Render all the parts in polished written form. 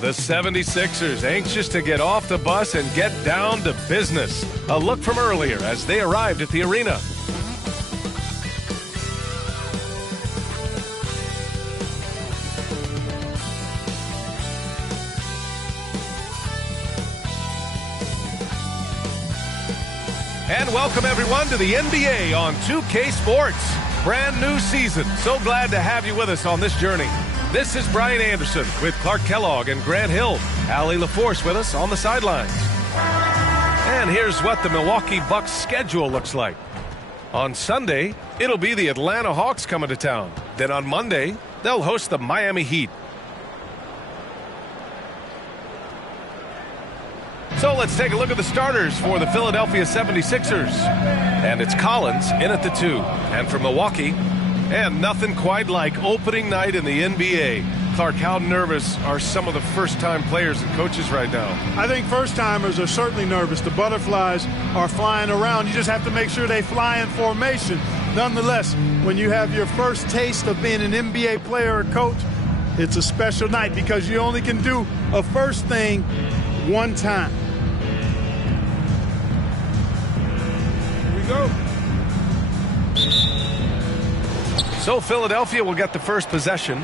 The 76ers anxious to get off the bus and get down to business. A look from earlier as they arrived at the arena. And welcome everyone to the NBA on 2K Sports. Brand new season. So glad to have you with us on this journey. This is Brian Anderson with Clark Kellogg and Grant Hill. Allie LaForce with us on the sidelines. And here's what the Milwaukee Bucks schedule looks like. On Sunday, it'll be the Atlanta Hawks coming to town. Then on Monday, they'll host the Miami Heat. So let's take a look at the starters for the Philadelphia 76ers. And it's Collins in at the 2. And for Milwaukee, and nothing quite like opening night in the NBA. Clark, how nervous are some of the first-time players and coaches right now? I think first-timers are certainly nervous. The butterflies are flying around. You just have to make sure they fly in formation. Nonetheless, when you have your first taste of being an NBA player or coach, it's a special night because you only can do a first thing one time. Here we go. So Philadelphia will get the first possession.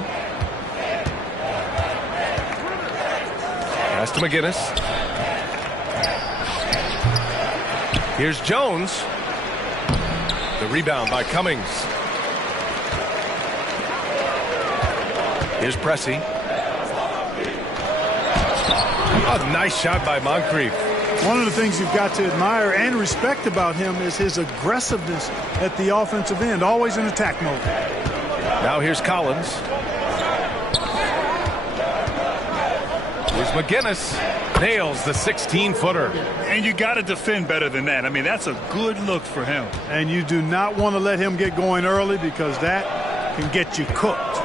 Pass to McGinnis. Here's Jones. The rebound by Cummings. Here's Pressey. A nice shot by Moncrief. One of the things you've got to admire and respect about him is his aggressiveness at the offensive end, always in attack mode. Now here's Collins. Here's McGinnis. Nails the 16-footer. And you got to defend better than that. I mean, that's a good look for him. And you do not want to let him get going early because that can get you cooked.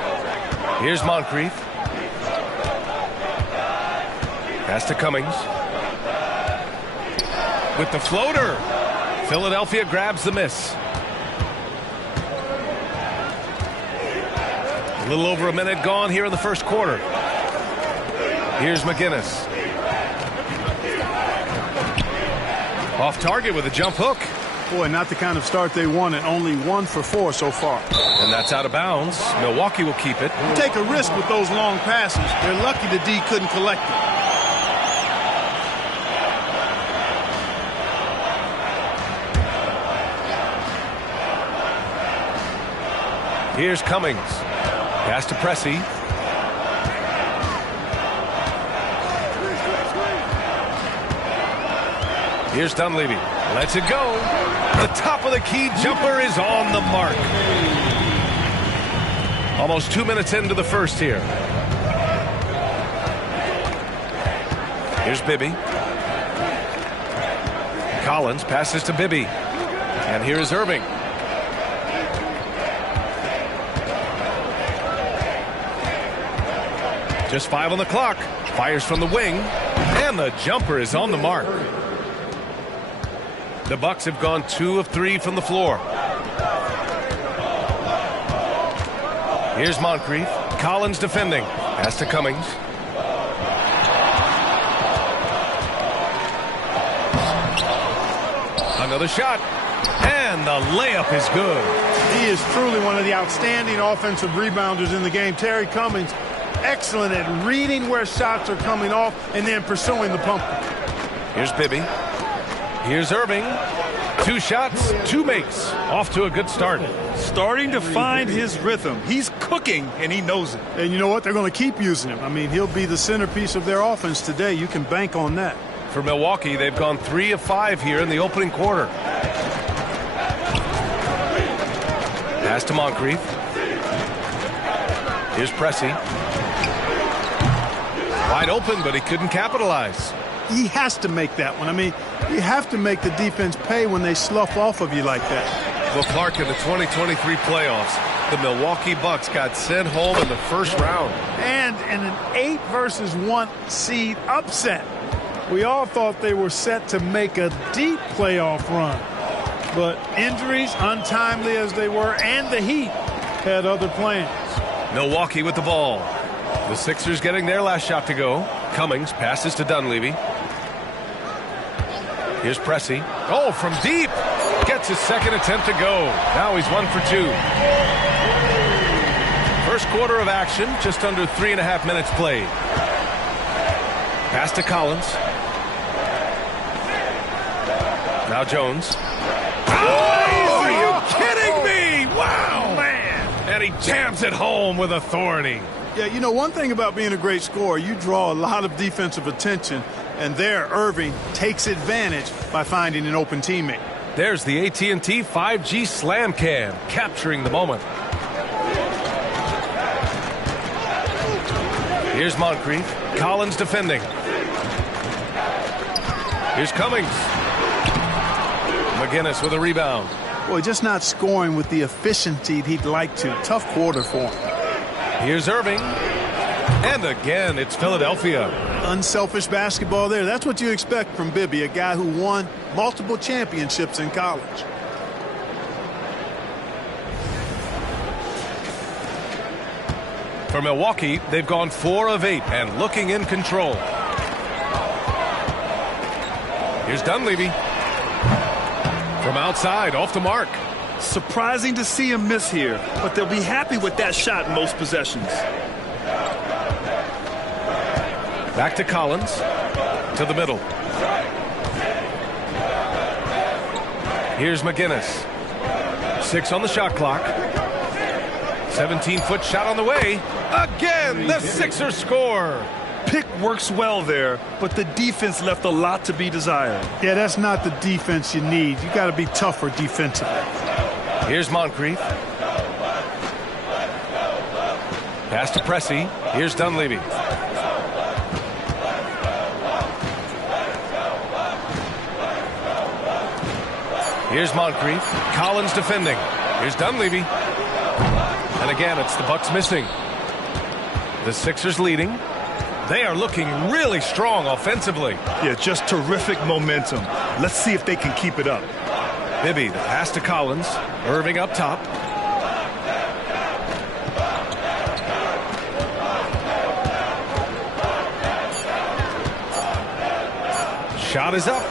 Here's Moncrief. Pass to Cummings. With the floater. Philadelphia grabs the miss. A little over a minute gone here in the first quarter. Here's McGinnis. Off target with a jump hook. Boy, not the kind of start they wanted. Only 1 for 4 so far. And that's out of bounds. Milwaukee will keep it. You take a risk with those long passes. They're lucky the D couldn't collect it. Here's Cummings. Pass to Pressey. Here's Dunleavy. Lets it go. The top of the key jumper is on the mark. Almost 2 minutes into the first here. Here's Bibby. Collins passes to Bibby. And here's Irving. Just 5 on the clock. Fires from the wing. And the jumper is on the mark. The Bucks have gone 2 of 3 from the floor. Here's Moncrief. Collins defending. Pass to Cummings. Another shot. And the layup is good. He is truly one of the outstanding offensive rebounders in the game. Terry Cummings, excellent at reading where shots are coming off and then pursuing the pump. Here's Bibby. Here's Irving. 2 shots, 2 makes. Off to a good start. Starting to find his rhythm. He's cooking, and he knows it. And you know what? They're going to keep using him. I mean, he'll be the centerpiece of their offense today. You can bank on that. For Milwaukee, they've gone 3 of 5 here in the opening quarter. Pass to Moncrief. Here's Pressey. Wide open, but he couldn't capitalize. He has to make that one. I mean, you have to make the defense pay when they slough off of you like that. Well, Clark, in the 2023 playoffs, the Milwaukee Bucks got sent home in the first round. And in an 8-versus-1 seed upset. We all thought they were set to make a deep playoff run. But injuries, untimely as they were, and the Heat had other plans. Milwaukee with the ball. The Sixers getting their last shot to go. Cummings passes to Dunleavy. Here's Pressey. Oh, from deep. Gets his second attempt to go. Now he's 1 for 2. First quarter of action, just under 3.5 minutes played. Pass to Collins. Now Jones. Oh, are you kidding me? Wow, man. And he jams it home with authority. Yeah, you know, one thing about being a great scorer, you draw a lot of defensive attention, and there Irving takes advantage by finding an open teammate. There's the AT&T 5G Slam Cam, capturing the moment. Here's Moncrief. Collins defending. Here's Cummings. McGinnis with a rebound. Boy, just not scoring with the efficiency he'd like to. Tough quarter for him. Here's Irving. And again, it's Philadelphia. Unselfish basketball there. That's what you expect from Bibby, a guy who won multiple championships in college. For Milwaukee, they've gone 4 of 8 and looking in control. Here's Dunleavy. From outside, off the mark. Surprising to see him miss here, but they'll be happy with that shot in most possessions. Back to Collins. To the middle. Here's McGinnis. 6 on the shot clock. 17-foot shot on the way. Again, the Sixers score. Pick works well there, but the defense left a lot to be desired. Yeah, that's not the defense you need. You got to be tougher defensively. Here's Moncrief. Pass to Pressey. Here's Dunleavy. Here's Moncrief. Collins defending. Here's Dunleavy. And again, it's the Bucks missing. The Sixers leading. They are looking really strong offensively. Yeah, just terrific momentum. Let's see if they can keep it up. Bibby, the pass to Collins. Irving up top. Shot is up.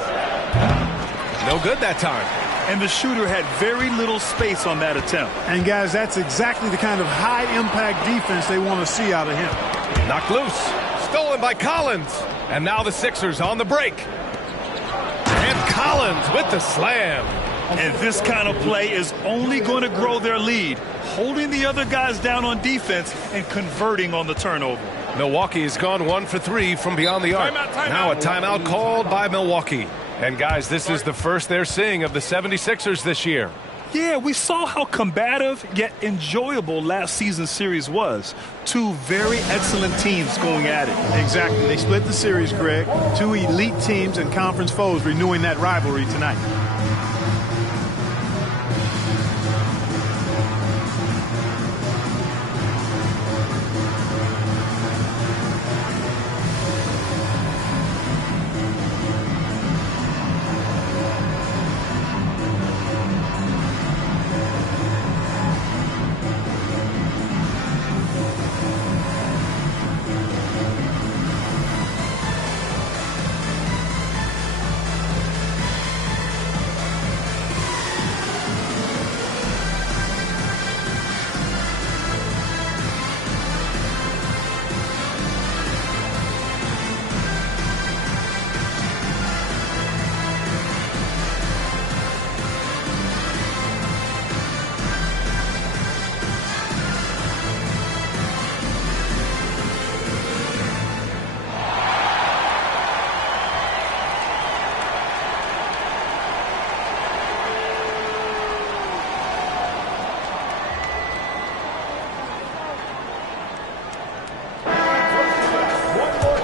No good that time. And the shooter had very little space on that attempt. And guys, that's exactly the kind of high-impact defense they want to see out of him. Knocked loose. Stolen by Collins. And now the Sixers on the break. And Collins with the slam. And this kind of play is only going to grow their lead, holding the other guys down on defense and converting on the turnover. Milwaukee has gone 1 for 3 from beyond the arc. Now a timeout called by Milwaukee. And guys, this is the first they're seeing of the 76ers this year. Yeah, we saw how combative yet enjoyable last season's series was. 2 very excellent teams going at it. Exactly. They split the series, Greg. 2 elite teams and conference foes renewing that rivalry tonight.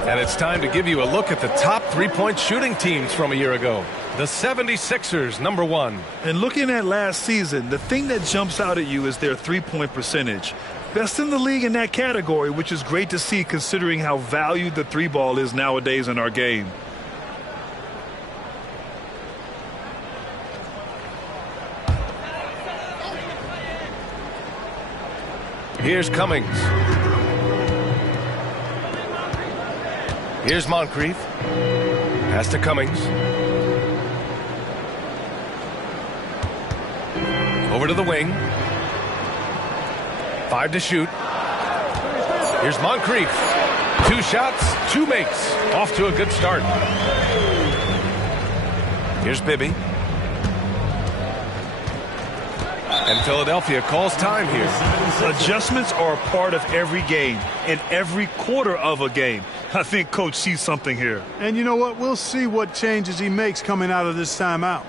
And it's time to give you a look at the top three-point shooting teams from a year ago. The 76ers, number 1. And looking at last season, the thing that jumps out at you is their three-point percentage. Best in the league in that category, which is great to see considering how valued the three ball is nowadays in our game. Here's Cummings. Here's Moncrief. Pass to Cummings. Over to the wing. 5 to shoot. Here's Moncrief. 2 shots, 2 makes. Off to a good start. Here's Bibby. And Philadelphia calls time here. Adjustments are a part of every game and every quarter of a game. I think Coach sees something here. And you know what? We'll see what changes he makes coming out of this timeout.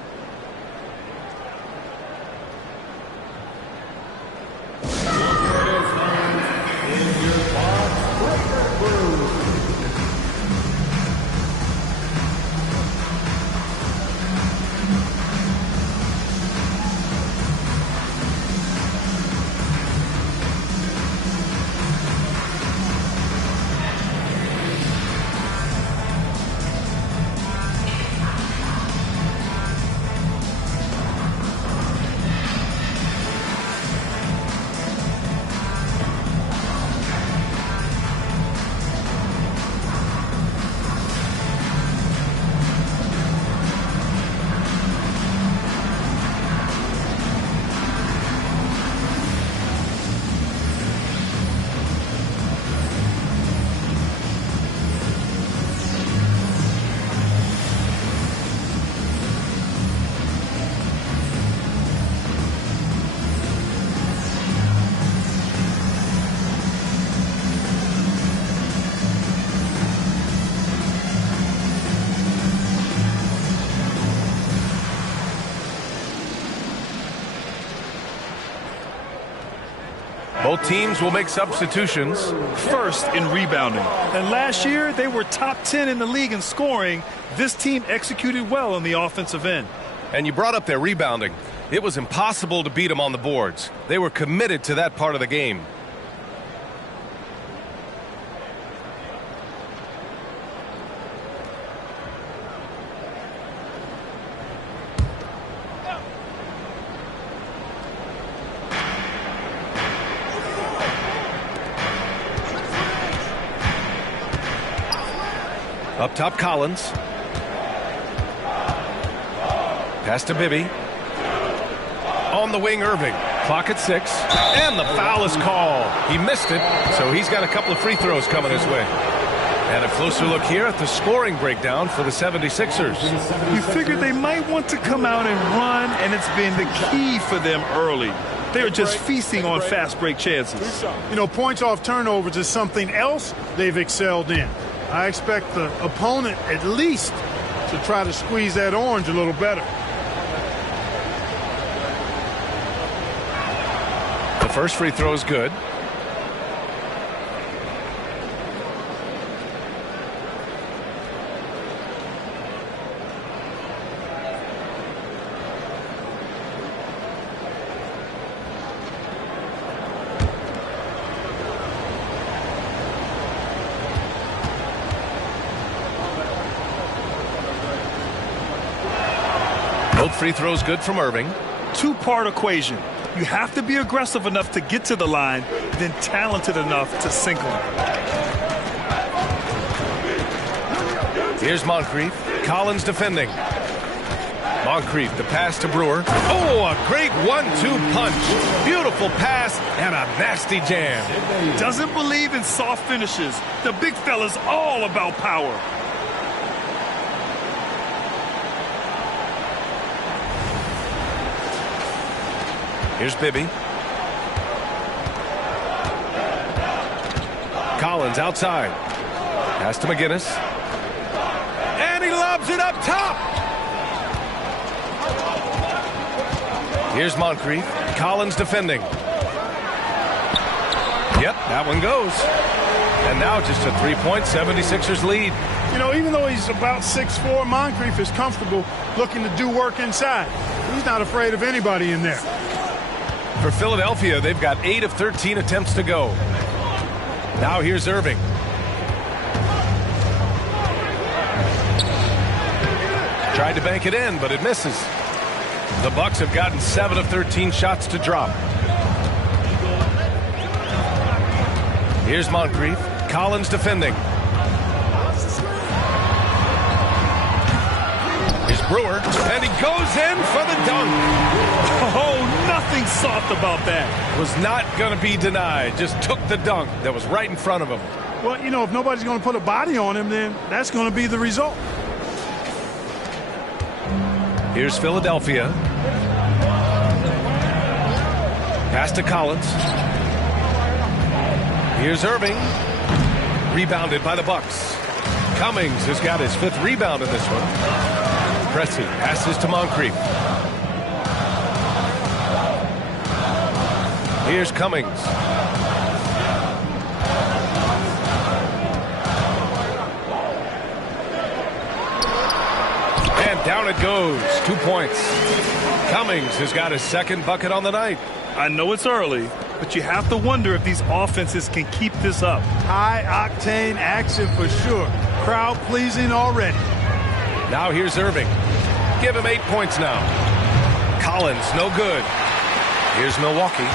Both teams will make substitutions. First in rebounding. And last year, they were top 10 in the league in scoring. This team executed well on the offensive end. And you brought up their rebounding. It was impossible to beat them on the boards. They were committed to that part of the game. Up top, Collins. Pass to Bibby. On the wing, Irving. Clock at 6. And the foul is called. He missed it, so he's got a couple of free throws coming his way. And a closer look here at the scoring breakdown for the 76ers. You figured they might want to come out and run, and it's been the key for them early. They're just feasting on fast break chances. You know, points off turnovers is something else they've excelled in. I expect the opponent at least to try to squeeze that orange a little better. The first free throw is good. Both free throws good from Irving. Two-part equation. You have to be aggressive enough to get to the line, then talented enough to sink them. Here's Moncrief. Collins defending. Moncrief, the pass to Brewer. Oh, a great 1-2 punch. Beautiful pass and a nasty jam. Doesn't believe in soft finishes. The big fella's all about power. Here's Bibby. Collins outside. Pass to McGinnis. And he lobs it up top. Here's Moncrief. Collins defending. Yep, that one goes. And now just a 3-point 76ers lead. You know, even though he's about 6'4", Moncrief is comfortable looking to do work inside. He's not afraid of anybody in there. For Philadelphia, they've got 8 of 13 attempts to go. Now here's Irving. Tried to bank it in, but it misses. The Bucks have gotten 7 of 13 shots to drop. Here's Moncrief. Collins defending. Here's Brewer, and he goes in for the dunk. Oh, nothing soft about that. Was not going to be denied. Just took the dunk that was right in front of him. Well, you know, if nobody's going to put a body on him, then that's going to be the result. Here's Philadelphia. Pass to Collins. Here's Irving. Rebounded by the Bucks. Cummings has got his 5th rebound in this one. Pressing passes to Moncrief. Here's Cummings. And down it goes. 2 points. Cummings has got his 2nd bucket on the night. I know it's early, but you have to wonder if these offenses can keep this up. High-octane action for sure. Crowd pleasing already. Now here's Irving. Give him 8 points now. Collins, no good. Here's Milwaukee.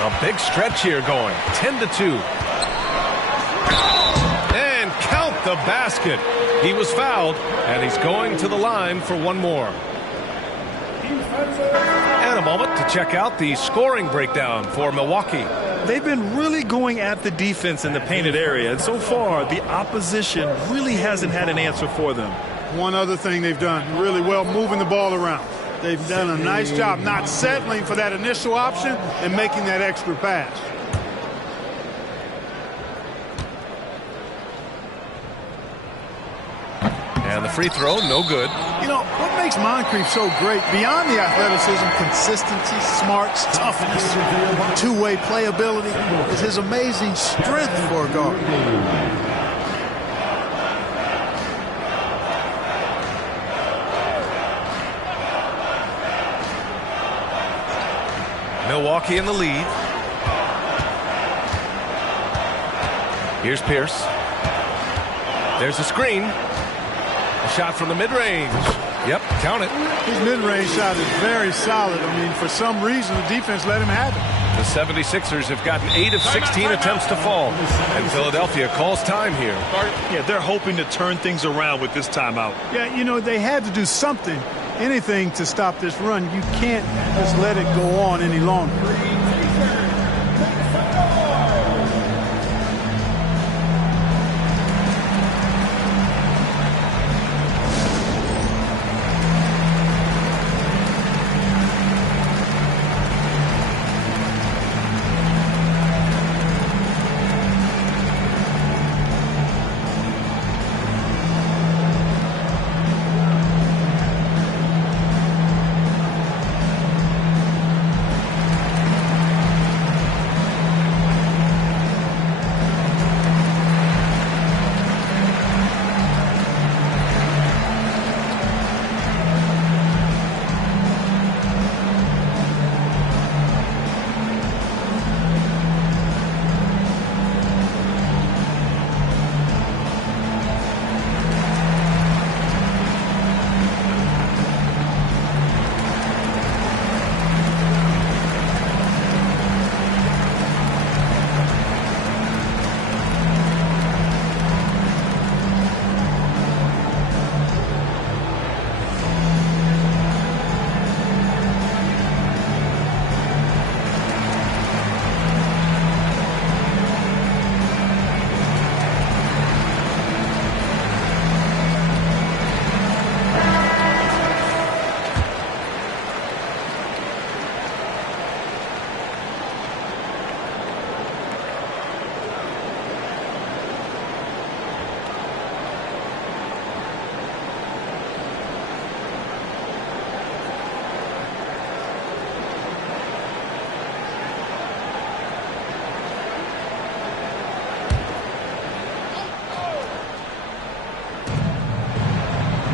A big stretch here going. 10-2. And count the basket. He was fouled, and he's going to the line for one more. And a moment to check out the scoring breakdown for Milwaukee. They've been really going at the defense in the painted area, and so far the opposition really hasn't had an answer for them. One other thing they've done really well, moving the ball around. They've done a nice job not settling for that initial option and making that extra pass. And the free throw, no good. You know, what makes Moncrief so great, beyond the athleticism, consistency, smarts, toughness, two-way playability, is his amazing strength for a guard. Milwaukee in the lead. Here's Pierce. There's a screen. A shot from the mid-range. Yep, count it. His mid-range shot is very solid. I mean, for some reason, the defense let him have it. The 76ers have gotten 8 of 16 attempts to fall. And Philadelphia calls time here. Yeah, they're hoping to turn things around with this timeout. Yeah, you know, they had to do something, anything to stop this run. You can't just let it go on any longer.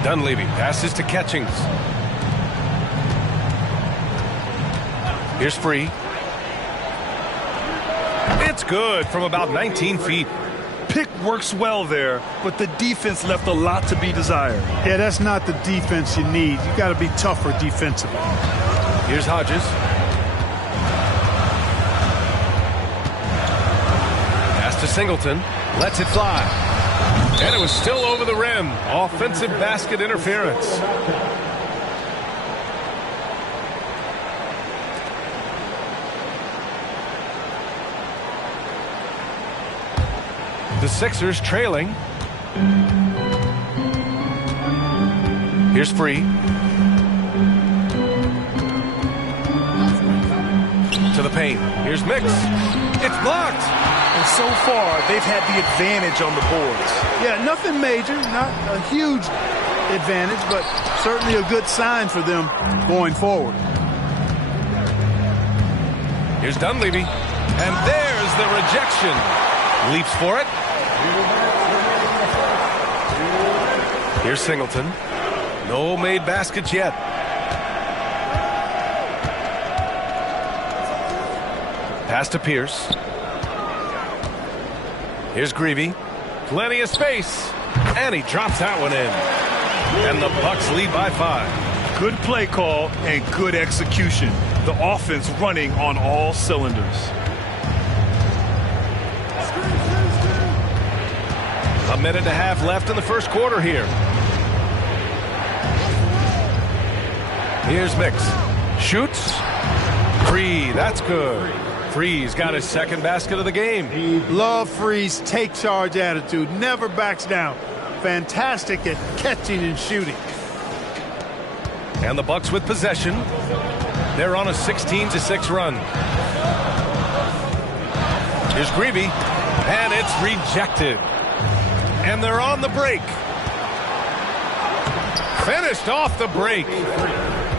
Dunleavy passes to Catchings. Here's Free. It's good from about 19 feet. Pick works well there, but the defense left a lot to be desired. Yeah, that's not the defense you need. You got to be tougher defensively. Here's Hodges. Pass to Singleton. Lets it fly. And it was still over the rim. Offensive basket interference. The Sixers trailing. Here's Free. To the paint. Here's Mix. It's blocked. And so far, they've had the advantage on the boards. Yeah, nothing major, not a huge advantage, but certainly a good sign for them going forward. Here's Dunleavy. And there's the rejection. Leaps for it. Here's Singleton. No made baskets yet. Pass to Pierce. Here's Greavy. Plenty of space. And he drops that one in. And the Bucks lead by 5. Good play call and good execution. The offense running on all cylinders. A minute and a half left in the first quarter here. Here's Mix. Shoots. Free. That's good. Free's got his second basket of the game. Love Free's take charge attitude. Never backs down. Fantastic at catching and shooting. And the Bucks with possession. They're on a 16-6 run. Here's Greavy. And it's rejected. And they're on the break. Finished off the break.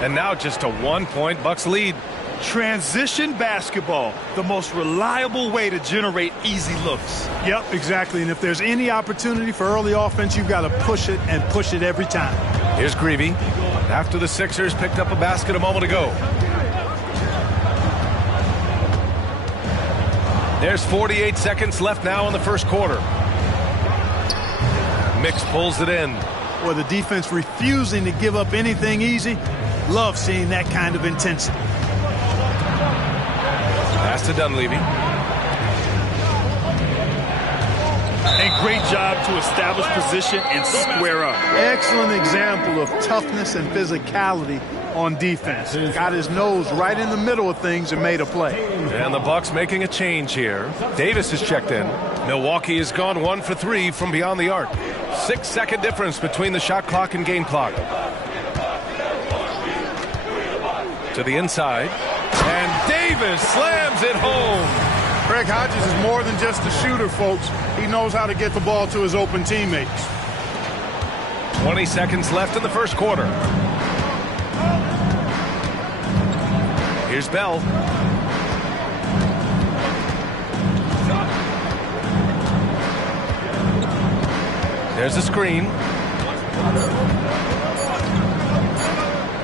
And now just a 1-point Bucks lead. Transition basketball, the most reliable way to generate easy looks. Yep, exactly. And if there's any opportunity for early offense, you've got to push it and push it every time. Here's Greavy. After the Sixers picked up a basket a moment ago. There's 48 seconds left now in the first quarter. Mix pulls it in. Boy, the defense refusing to give up anything easy. Love seeing that kind of intensity. Pass to Dunleavy. And great job to establish position and square up. Excellent example of toughness and physicality on defense. Got his nose right in the middle of things and made a play. And the Bucks making a change here. Davis has checked in. Milwaukee has gone 1 for 3 from beyond the arc. 6-second difference between the shot clock and game clock. To the inside. And Davis slams it home. Greg Hodges is more than just a shooter, folks. He knows how to get the ball to his open teammates. 20 seconds left in the first quarter. Here's Bell. There's a screen.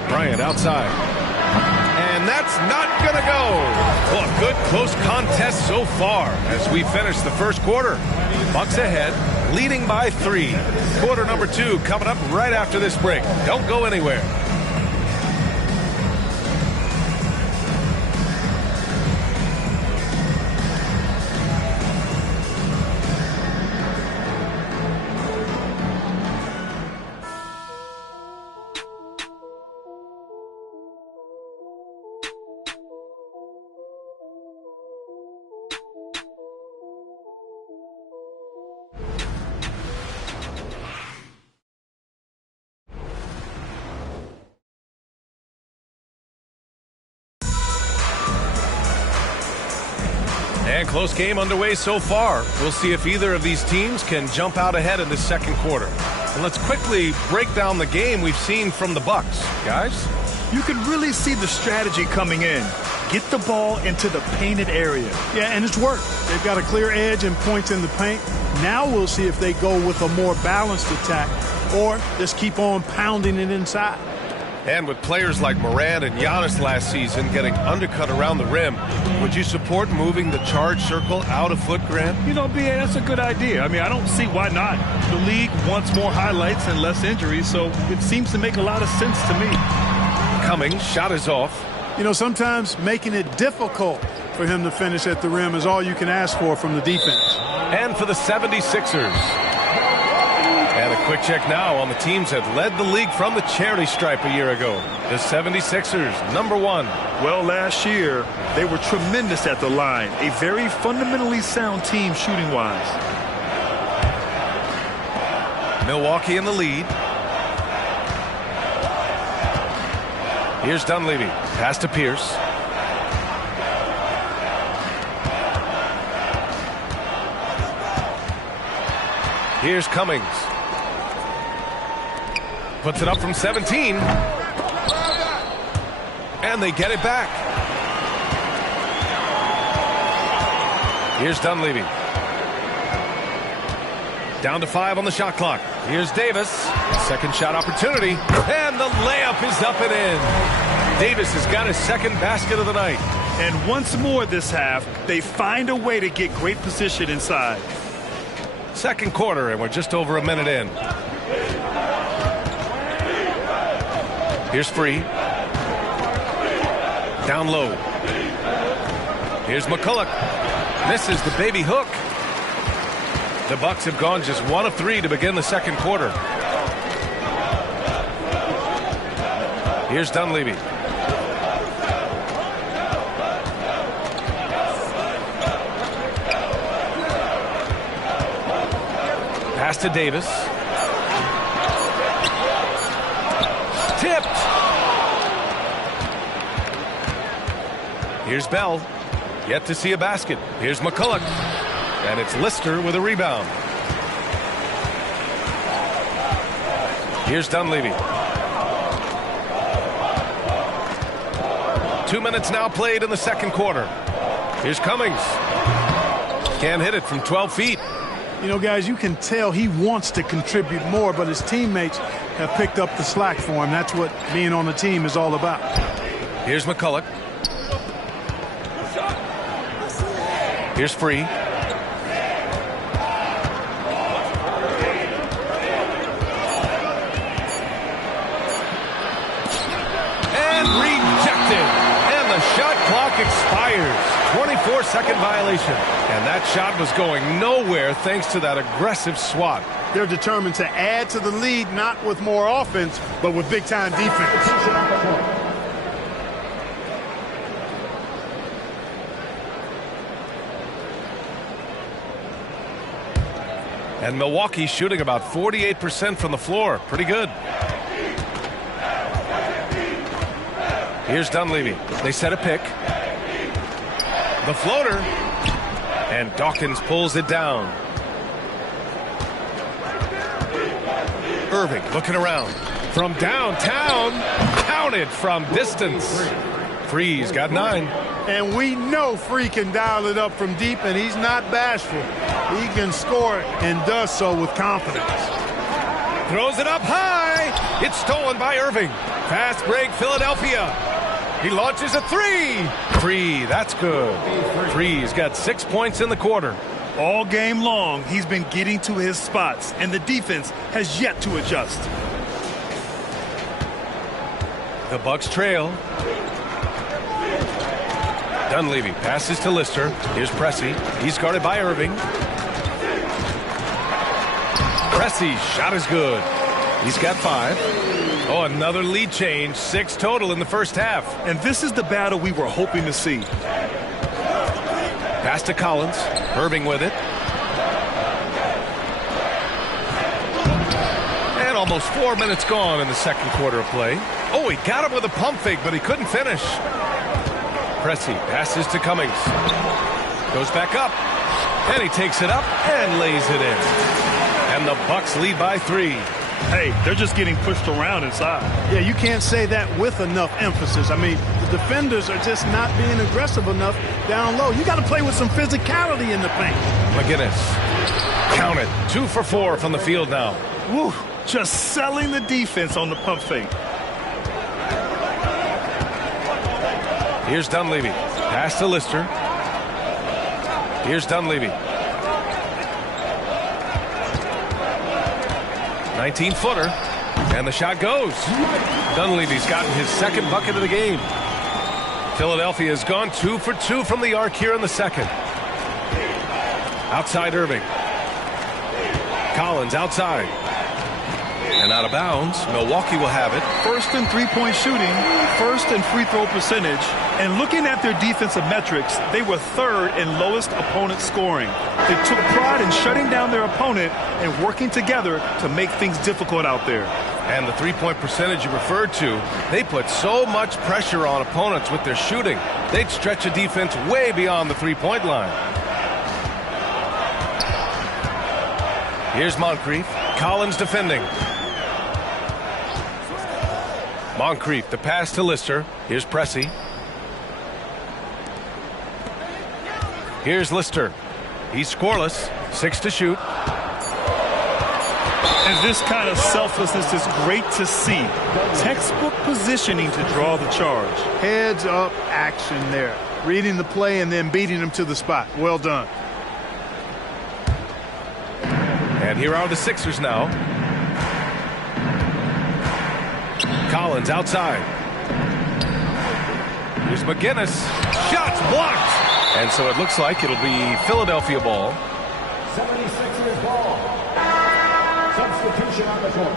Bryant outside. And that's not going to go. Well, a good close contest so far as we finish the first quarter. Bucks ahead, leading by 3. Quarter number 2 coming up right after this break. Don't go anywhere. And close game underway so far. We'll see if either of these teams can jump out ahead in this second quarter. And let's quickly break down the game we've seen from the Bucks. Guys? You can really see the strategy coming in. Get the ball into the painted area. Yeah, and it's worked. They've got a clear edge and points in the paint. Now we'll see if they go with a more balanced attack or just keep on pounding it inside. And with players like Morant and Giannis last season getting undercut around the rim, would you support moving the charge circle out a foot, Grant? You know, B.A., that's a good idea. I mean, I don't see why not. The league wants more highlights and less injuries, so it seems to make a lot of sense to me. Cummings, shot is off. You know, sometimes making it difficult for him to finish at the rim is all you can ask for from the defense. And for the 76ers. Quick check now on the teams that led the league from the charity stripe a year ago. The 76ers, #1. Well, last year, they were tremendous at the line. A very fundamentally sound team shooting-wise. Milwaukee in the lead. Here's Dunleavy. Pass to Pierce. Here's Cummings. Puts it up from 17. And they get it back. Here's Dunleavy. Down to 5 on the shot clock. Here's Davis. Second shot opportunity. And the layup is up and in. Davis has got his second basket of the night. And once more this half, they find a way to get great position inside. Second quarter, and we're just over a minute in. Here's Free. Down low. Here's McCulloch. Misses the baby hook. The Bucks have gone just 1 of 3 to begin the second quarter. Here's Dunleavy. Pass to Davis. Tipped. Here's Bell. Yet to see a basket. Here's McCulloch. And it's Lister with a rebound. Here's Dunleavy. 2 minutes now played in the second quarter. Here's Cummings. Can't hit it from 12 feet. You know, guys, you can tell he wants to contribute more, but his teammates have picked up the slack for him. That's what being on the team is all about. Here's McCulloch. Here's Free. And rejected. And the shot clock expires. 24-second violation. And that shot was going nowhere thanks to that aggressive swat. They're determined to add to the lead, not with more offense, but with big-time defense. And Milwaukee shooting about 48% from the floor. Pretty good. Here's Dunleavy. They set a pick. The floater. And Dawkins pulls it down. Irving looking around. From downtown. Counted from distance. Free's got 9. And we know Free can dial it up from deep, and he's not bashful. He can score it and does so with confidence. Throws it up high. It's stolen by Irving. Fast break, Philadelphia. He launches a 3. Free, that's good. Free's got 6 points in the quarter. All game long, he's been getting to his spots, and the defense has yet to adjust. The Bucks trail. Dunleavy passes to Lister. Here's Pressey. He's guarded by Irving. Pressey's shot is good. He's got 5. Oh, another lead change. 6 total in the first half. And this is the battle we were hoping to see. Pass to Collins. Irving with it. And almost 4 minutes gone in the second quarter of play. Oh, he got him with a pump fake, but he couldn't finish. Pressey passes to Cummings. Goes back up. And he takes it up and lays it in. And the Bucks lead by 3. Hey, they're just getting pushed around inside. Yeah, you can't say that with enough emphasis. I mean, the defenders are just not being aggressive enough down low. You got to play with some physicality in the paint. McGinnis. Count it. 2 for 4 from the field now. Woo, just selling the defense on the pump fake. Here's Dunleavy. Pass to Lister. Here's Dunleavy. 19-footer. And the shot goes. Dunleavy's gotten his second bucket of the game. Philadelphia has gone 2 for 2 from the arc here in the second. Outside Irving. Collins outside. And out of bounds, Milwaukee will have it. First in three-point shooting, first in free throw percentage, and looking at their defensive metrics, they were third in lowest opponent scoring. They took pride in shutting down their opponent and working together to make things difficult out there. And the three-point percentage you referred to, they put so much pressure on opponents with their shooting. They'd stretch a defense way beyond the three-point line. Here's Moncrief. Collins defending. Moncrief, the pass to Lister. Here's Pressey. Here's Lister. He's scoreless. 6 to shoot. And this kind of selflessness is great to see. Textbook positioning to draw the charge. Heads up action there. Reading the play and then beating them to the spot. Well done. And here are the Sixers now. Collins outside. Here's McGinnis. Shots blocked. And so it looks like it'll be Philadelphia ball. 76ers ball. Substitution on the court.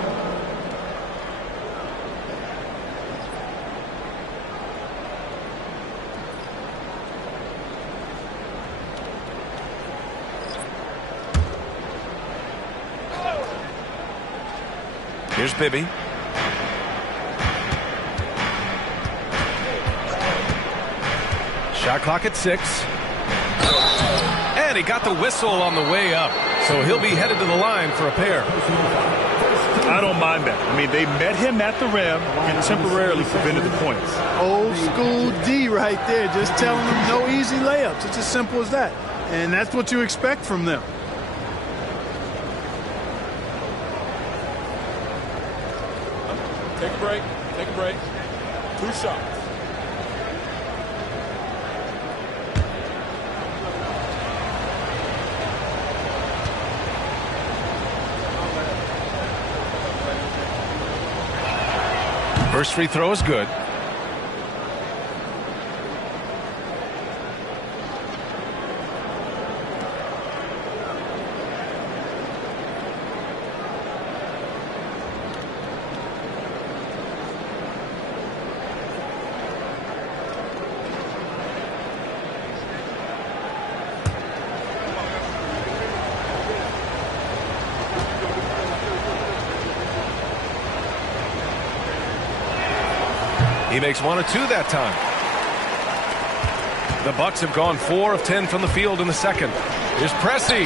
Here's Bibby. Shot clock at 6. And he got the whistle on the way up. So he'll be headed to the line for a pair. I don't mind that. I mean, they met him at the rim and temporarily prevented the points. Old school D right there. Just telling them no easy layups. It's as simple as that. And that's what you expect from them. Take a break. Take a break. 2 shots. First free throw is good. He makes 1 of 2 that time. The Bucks have gone 4 of 10 from the field in the second. Here's Pressey.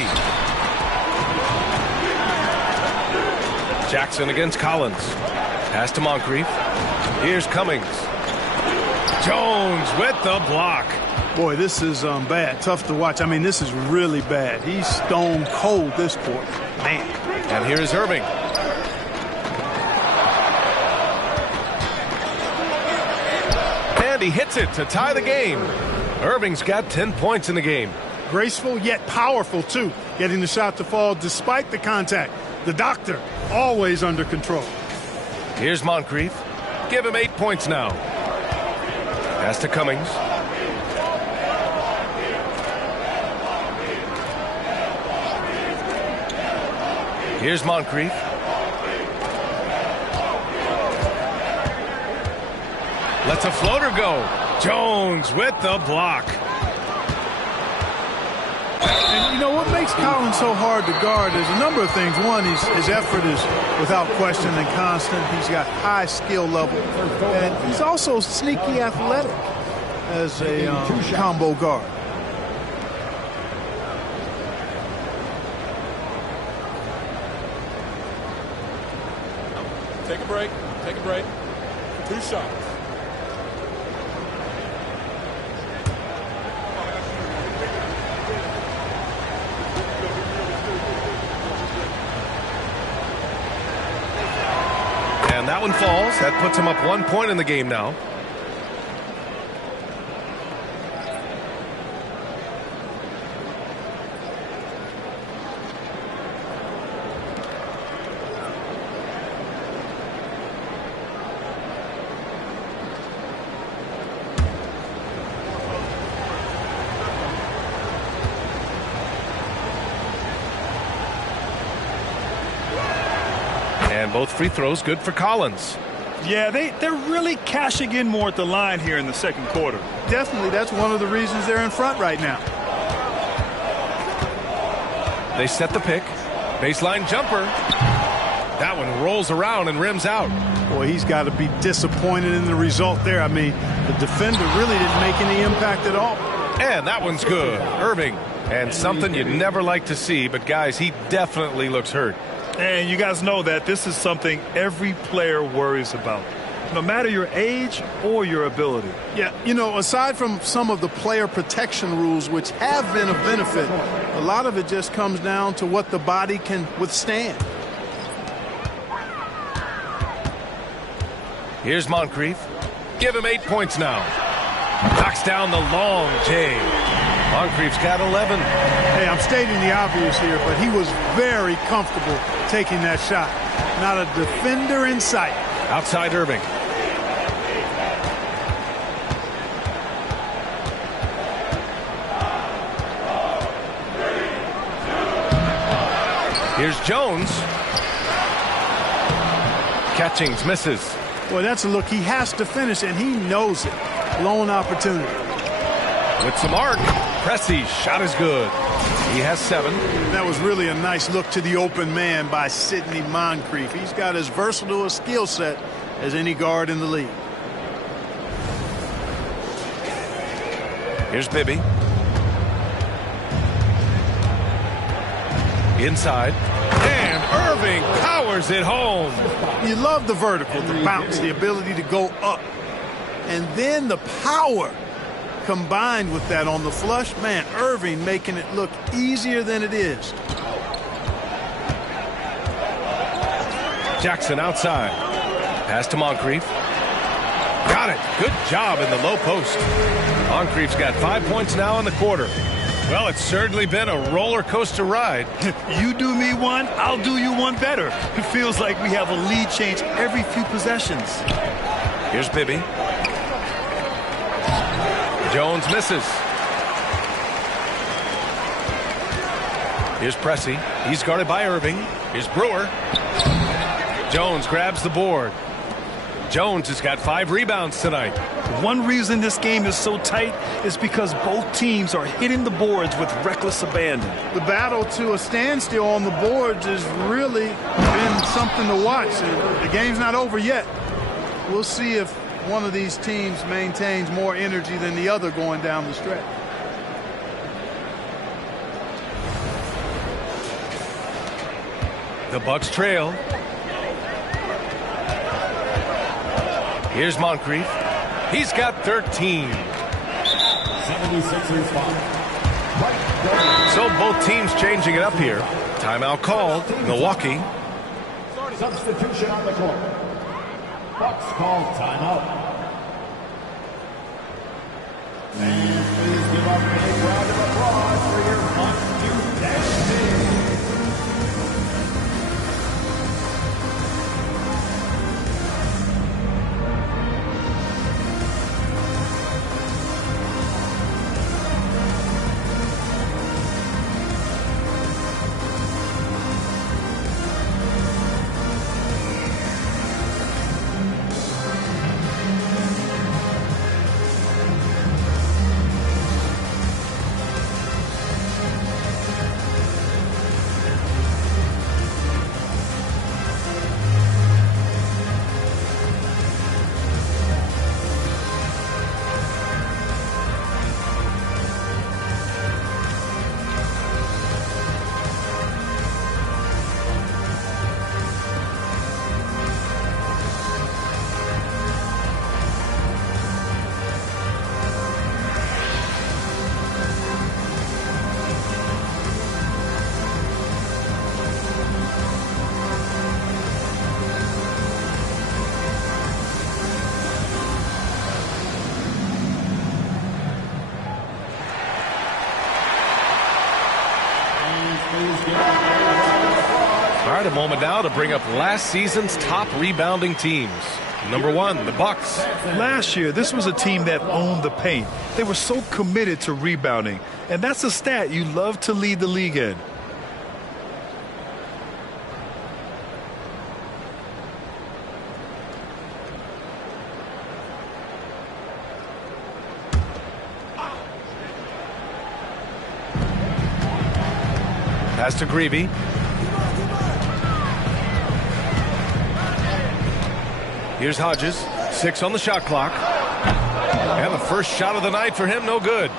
Jackson against Collins. Pass to Moncrief. Here's Cummings. Jones with the block. Boy, this is bad. Tough to watch. I mean, this is really bad. He's stone cold this quarter. Man. And here is Irving. He hits it to tie the game. Irving's got 10 points in the game. Graceful yet powerful too, getting the shot to fall despite the contact. The doctor always under control. Here's Moncrief. Give him 8 points now. Pass to Cummings. Here's Moncrief. Lets a floater go. Jones with the block. And you know what makes Collins so hard to guard is a number of things. One, his effort is without question and constant. He's got high skill level. And he's also sneaky athletic as a combo guard. Take a break. Take a break. 2 shots. And that one falls. That puts him up 1 point in the game now. And both free throws good for Collins. Yeah, they're really cashing in more at the line here in the second quarter. Definitely, that's one of the reasons they're in front right now. They set the pick. Baseline jumper. That one rolls around and rims out. Boy, he's got to be disappointed in the result there. I mean, the defender really didn't make any impact at all. And that one's good. Irving. And something you never like to see, but guys, he definitely looks hurt. And you guys know that this is something every player worries about, no matter your age or your ability. Yeah, you know, aside from some of the player protection rules, which have been of benefit, a lot of it just comes down to what the body can withstand. Here's Moncrief. Give him 8 points now. Knocks down the long J. Moncrief's got 11. Hey, I'm stating the obvious here, but he was very comfortable taking that shot. Not a defender in sight. Outside Irving. Here's Jones. Catchings, misses. Boy, that's a look he has to finish, and he knows it. Lone opportunity. With some arc. Pressey, shot is good. He has 7. That was really a nice look to the open man by Sidney Moncrief. He's got as versatile a skill set as any guard in the league. Here's Bibby. Inside. And Irving powers it home. You love the vertical, the bounce, the ability to go up. And then the power combined with that on the flush. Man, Irving making it look easier than it is. Jackson outside. Pass to Moncrief. Got it. Good job in the low post. Moncrief's got 5 points now in the quarter. Well, it's certainly been a roller coaster ride. You do me one, I'll do you one better. It feels like we have a lead change every few possessions. Here's Bibby. Jones misses. Here's Pressey. He's guarded by Irving. Here's Brewer. Jones grabs the board. Jones has got 5 rebounds tonight. One reason this game is so tight is because both teams are hitting the boards with reckless abandon. The battle to a standstill on the boards has really been something to watch. And the game's not over yet. We'll see if one of these teams maintains more energy than the other going down the stretch. The Bucks trail. Here's Moncrief. He's got 13. 76ers foul. So both teams changing it up here. Timeout called. Milwaukee. Substitution on the court. Bucks call timeout. And please give up a big round of applause for your must-do dash team. All right, a moment now to bring up last season's top rebounding teams. Number 1, the Bucks. Last year, this was a team that owned the paint. They were so committed to rebounding, and that's a stat you love to lead the league in. Pass to Greavy. Here's Hodges. 6 on the shot clock. And the first shot of the night for him, no good.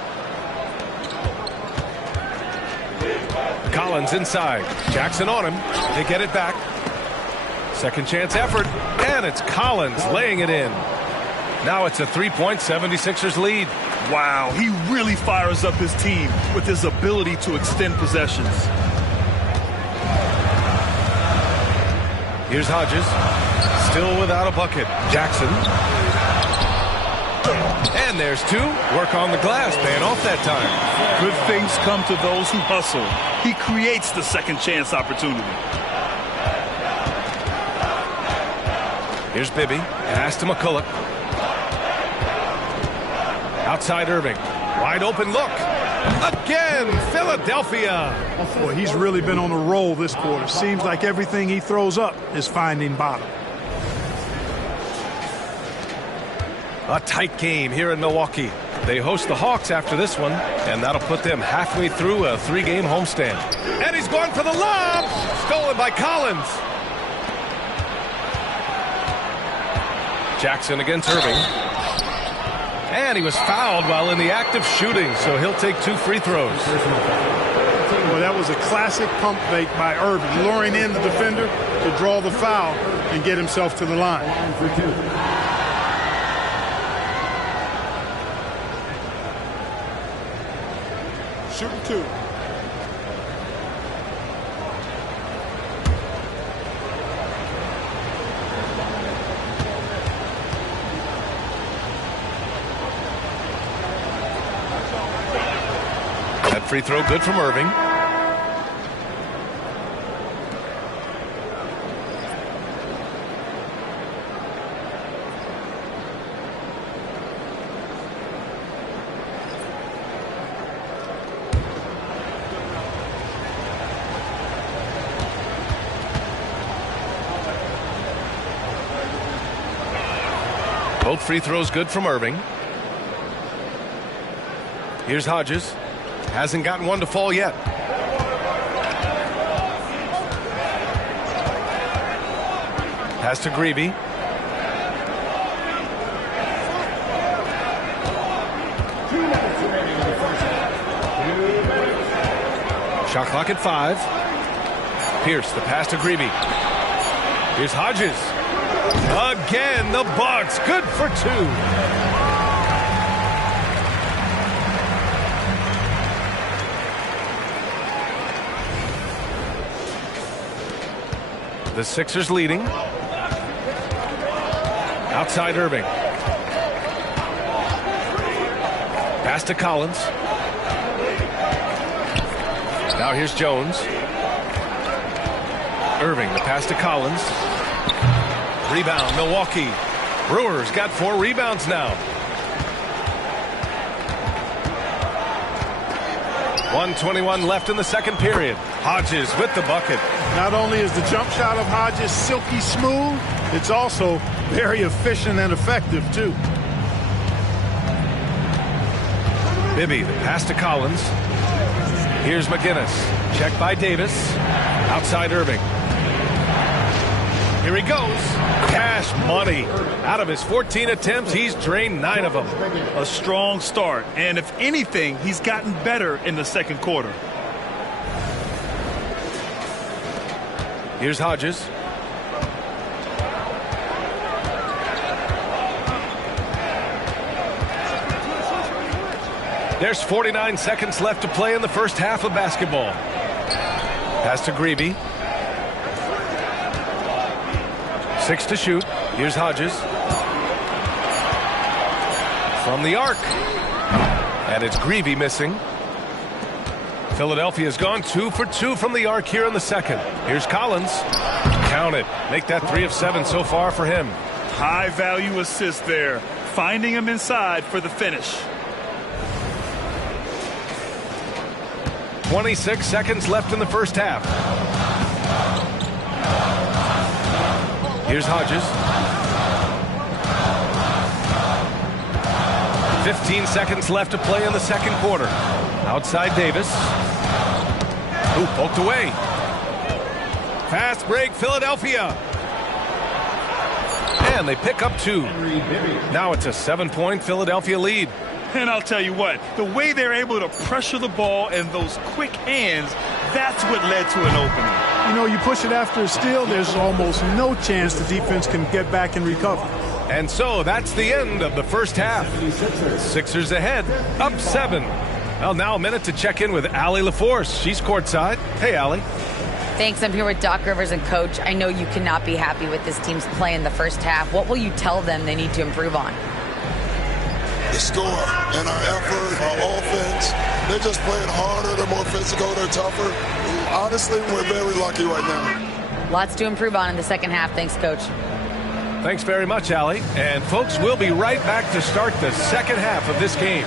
Collins inside. Jackson on him. They get it back. Second chance effort. And it's Collins laying it in. Now it's a 3-point 76ers lead. Wow, he really fires up his team with his ability to extend possessions. Here's Hodges. Still without a bucket. Jackson. And there's 2. Work on the glass, paying off that time. Good things come to those who hustle. He creates the second chance opportunity. Here's Bibby. Pass to McCulloch. Outside Irving. Wide open look. Again, Philadelphia. Boy, he's really been on a roll this quarter. Seems like everything he throws up is finding bottom. A tight game here in Milwaukee. They host the Hawks after this one, and that'll put them halfway through a 3-game homestand. And he's going for the lob. Stolen by Collins. Jackson against Irving. And he was fouled while in the act of shooting, so he'll take 2 free throws. Well, that was a classic pump fake by Irving, luring in the defender to draw the foul and get himself to the line. Shooting 2. That free throw good from Irving. Both free throws good from Irving. Here's Hodges. Hasn't gotten one to fall yet. Pass to Greavy. Shot clock at 5. Pierce, the pass to Greavy. Here's Hodges. Again, the Bucks. Good for 2. The Sixers leading. Outside Irving. Pass to Collins. Now here's Jones. Irving, the pass to Collins. Rebound, Milwaukee. Brewers got 4 rebounds now. 1:21 left in the second period. Hodges with the bucket. Not only is the jump shot of Hodges silky smooth, it's also very efficient and effective, too. Bibby, the pass to Collins. Here's McGinnis. Checked by Davis. Outside Irving. Here he goes. Cash money. Out of his 14 attempts, he's drained 9 of them. A strong start, and if anything, he's gotten better in the second quarter. Here's Hodges. There's 49 seconds left to play in the first half of basketball. Pass to Greavy. 6 to shoot. Here's Hodges. From the arc. And it's Greavy missing. Philadelphia's gone 2 for 2 from the arc here in the second. Here's Collins. Count it. Make that 3 of 7 so far for him. High value assist there. Finding him inside for the finish. 26 seconds left in the first half. Here's Hodges. 15 seconds left to play in the second quarter. Outside Davis. Ooh, poked away. Fast break, Philadelphia. And they pick up 2. Now it's a 7-point Philadelphia lead. And I'll tell you what, the way they're able to pressure the ball and those quick hands, that's what led to an opening. You know, you push it after a steal, there's almost no chance the defense can get back and recover. And so that's the end of the first half. Sixers ahead, up 7. Well, now a minute to check in with Allie LaForce. She's courtside. Hey, Allie. Thanks. I'm here with Doc Rivers and Coach. I know you cannot be happy with this team's play in the first half. What will you tell them they need to improve on? The score and our effort, our offense. They're just playing harder. They're more physical. They're tougher. Honestly, we're very lucky right now. Lots to improve on in the second half. Thanks, Coach. Thanks very much, Allie. And, folks, we'll be right back to start the second half of this game.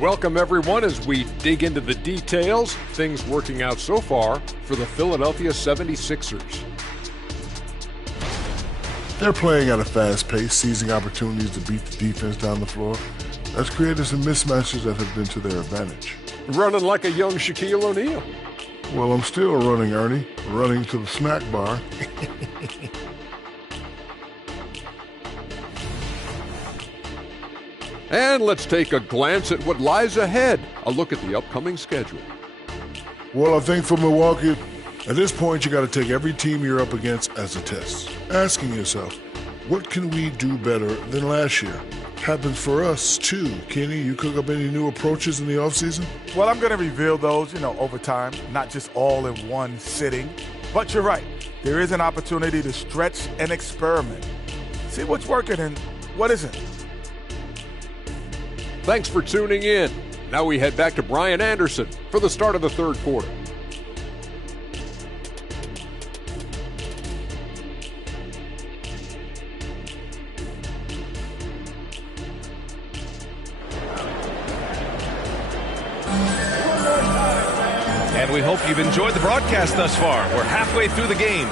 Welcome, everyone, as we dig into the details. Things working out so far for the Philadelphia 76ers. They're playing at a fast pace, seizing opportunities to beat the defense down the floor. That's created some mismatches that have been to their advantage. Running like a young Shaquille O'Neal. Well, I'm still running, Ernie. Running to the snack bar. And let's take a glance at what lies ahead. A look at the upcoming schedule. Well, I think for Milwaukee, at this point, you got to take every team you're up against as a test. Asking yourself, what can we do better than last year? Happens for us, too. Kenny, you cook up any new approaches in the offseason? Well, I'm going to reveal those, over time, not just all in one sitting. But you're right. There is an opportunity to stretch and experiment. See what's working and what isn't. Thanks for tuning in. Now we head back to Brian Anderson for the start of the third quarter. And we hope you've enjoyed the broadcast thus far. We're halfway through the game.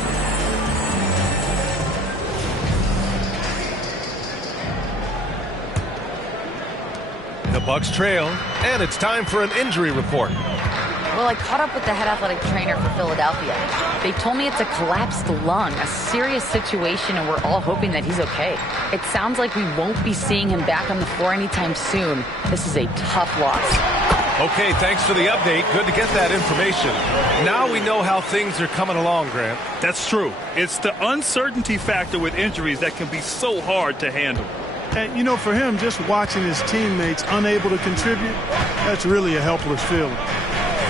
The Bucks trail, and it's time for an injury report. Well, I caught up with the head athletic trainer for Philadelphia. They told me it's a collapsed lung, a serious situation, and we're all hoping that he's okay. It sounds like we won't be seeing him back on the floor anytime soon. This is a tough loss. Okay, thanks for the update. Good to get that information. Now we know how things are coming along, Grant. That's true. It's the uncertainty factor with injuries that can be so hard to handle. And, for him, just watching his teammates unable to contribute, that's really a helpless feeling.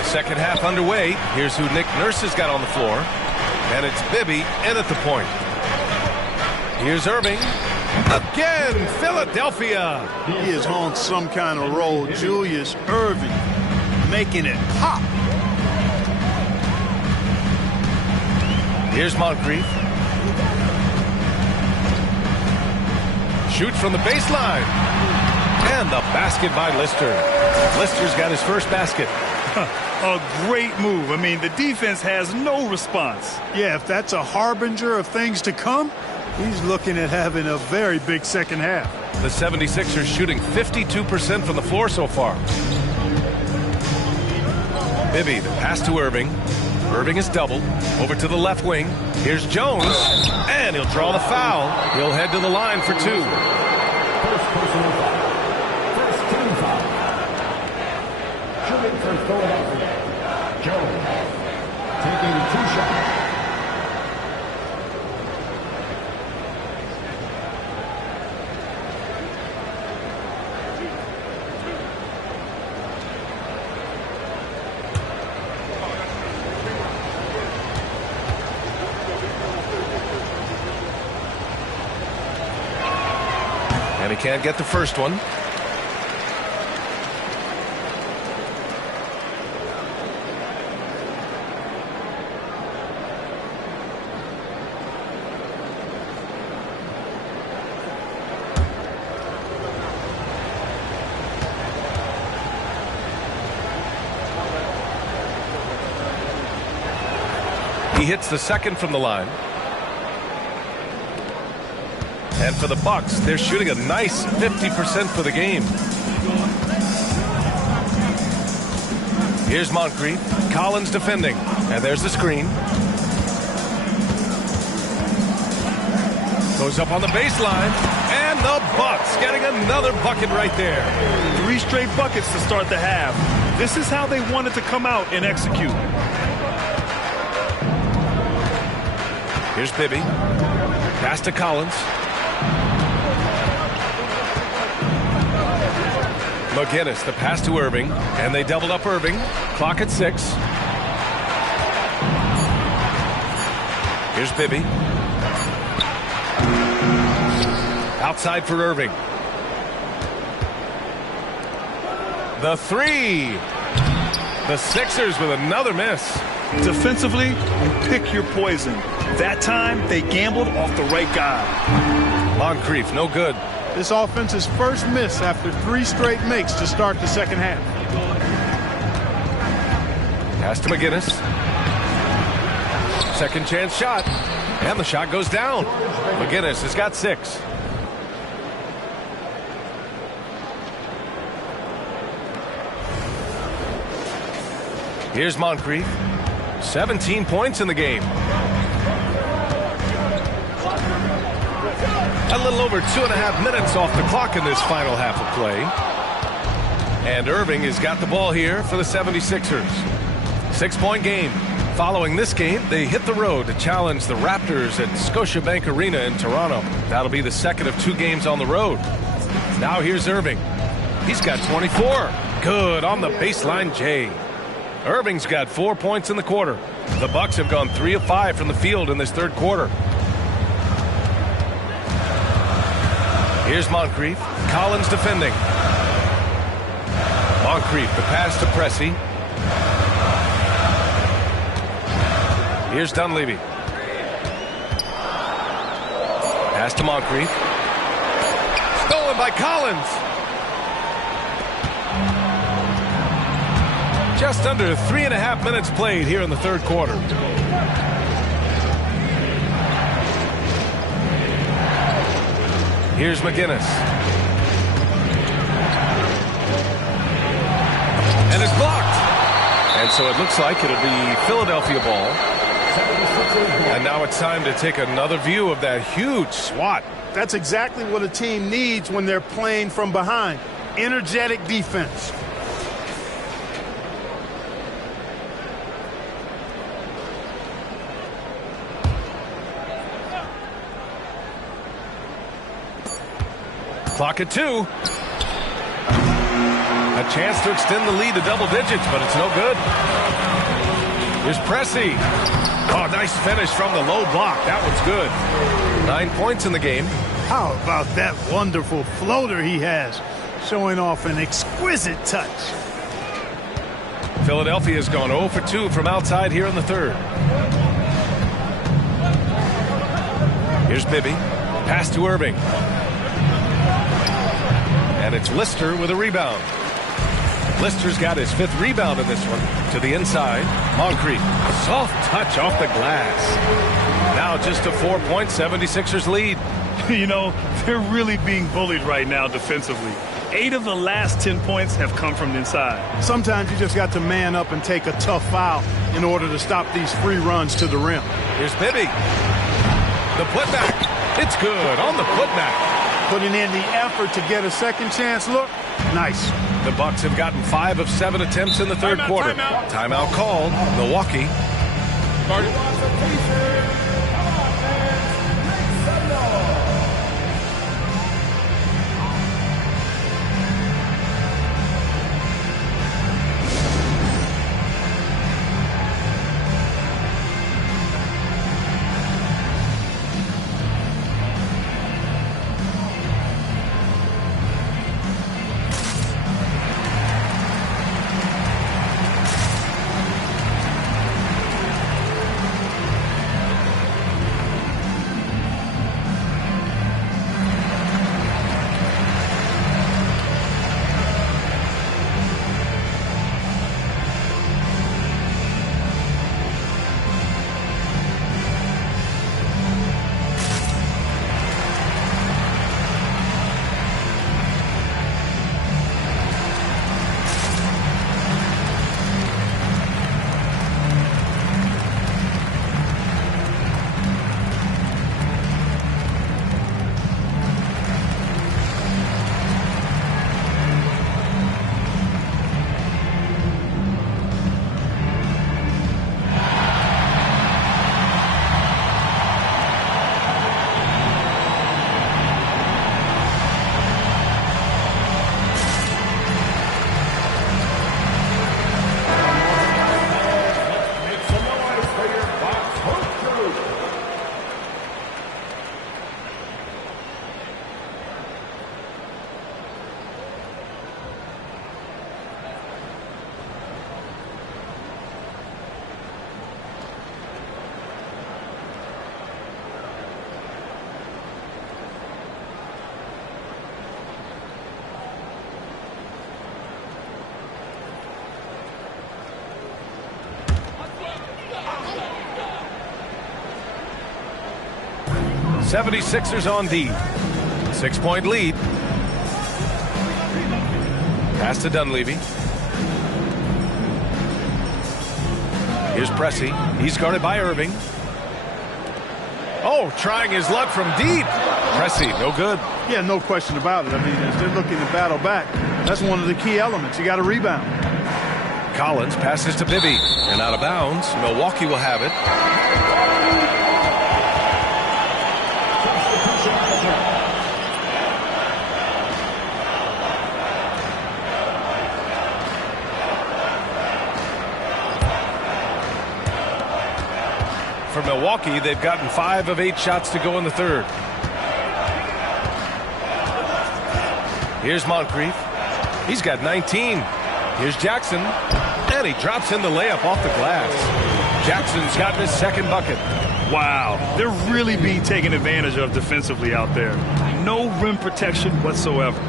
Second half underway. Here's who Nick Nurse has got on the floor. And it's Bibby in at the point. Here's Irving. Again, Philadelphia. He is on some kind of roll. Julius Irving making it pop. Here's Moncrief. Shoots from the baseline. And the basket by Lister. Lister's got his first basket. A great move. I mean, the defense has no response. Yeah, if that's a harbinger of things to come, he's looking at having a very big second half. The 76ers shooting 52% from the floor so far. Bibby, the pass to Irving. Irving is doubled. Over to the left wing. Here's Jones. And he'll draw the foul. He'll head to the line for two. First personal foul. First team foul. Shooting for Philadelphia. Jones taking 2 shots. And he can't get the first one. He hits the second from the line. And for the Bucks, they're shooting a nice 50% for the game. Here's Moncrief. Collins defending. And there's the screen. Goes up on the baseline. And the Bucks getting another bucket right there. 3 straight buckets to start the half. This is how they wanted to come out and execute. Here's Bibby. Pass to Collins. McGinnis, the pass to Irving, and they doubled up Irving. Clock at 6. Here's Bibby. Outside for Irving. The 3. The Sixers with another miss. Defensively, you pick your poison. That time, they gambled off the right guy. Moncrief, no good. This offense's first miss after 3 straight makes to start the second half. Pass to McGinnis. Second chance shot. And the shot goes down. McGinnis has got 6. Here's Moncrief. 17 points in the game. A little over 2.5 minutes off the clock in this final half of play. And Irving has got the ball here for the 76ers. 6-point game. Following this game, they hit the road to challenge the Raptors at Scotiabank Arena in Toronto. That'll be the second of 2 games on the road. Now here's Irving. He's got 24. Good on the baseline, Jay. Irving's got 4 points in the quarter. The Bucks have gone 3 of 5 from the field in this third quarter. Here's Moncrief. Collins defending. Moncrief, the pass to Pressey. Here's Dunleavy. Pass to Moncrief. Stolen by Collins. Just under 3.5 minutes played here in the third quarter. Here's McGinnis. And it's blocked. And so it looks like it'll be Philadelphia ball. And now it's time to take another view of that huge swat. That's exactly what a team needs when they're playing from behind. Energetic defense. Clock at 2. A chance to extend the lead to double digits, but it's no good. Here's Pressey. Oh, nice finish from the low block. That one's good. 9 points in the game. How about that wonderful floater he has, showing off an exquisite touch. Philadelphia has gone 0 for 2 from outside here in the third. Here's Bibby. Pass to Irving. And it's Lister with a rebound. Lister's got his 5th rebound in this one. To the inside. Moncrief. Soft touch off the glass. Now just a 4-point 76ers lead. You know, they're really being bullied right now defensively. 8 of the last 10 points have come from inside. Sometimes you just got to man up and take a tough foul in order to stop these free runs to the rim. Here's Bibby. The putback. It's good on the putback. Putting in the effort to get a second chance look. Nice. The Bucks have gotten 5 of 7 attempts in the third quarter. Timeout called. Milwaukee. '76ers on D. 6-point lead. Pass to Dunleavy. Here's Pressey. He's guarded by Irving. Oh, trying his luck from deep. Pressey, no good. Yeah, no question about it. I mean, as they're looking to battle back, that's one of the key elements. You got to rebound. Collins passes to Bibby and out of bounds. Milwaukee will have it. For Milwaukee, they've gotten 5 of 8 shots to go in the third. Here's Moncrief. He's got 19. Here's Jackson. And he drops in the layup off the glass. Jackson's gotten his 2nd bucket. Wow, they're really being taken advantage of defensively out there. No rim protection whatsoever.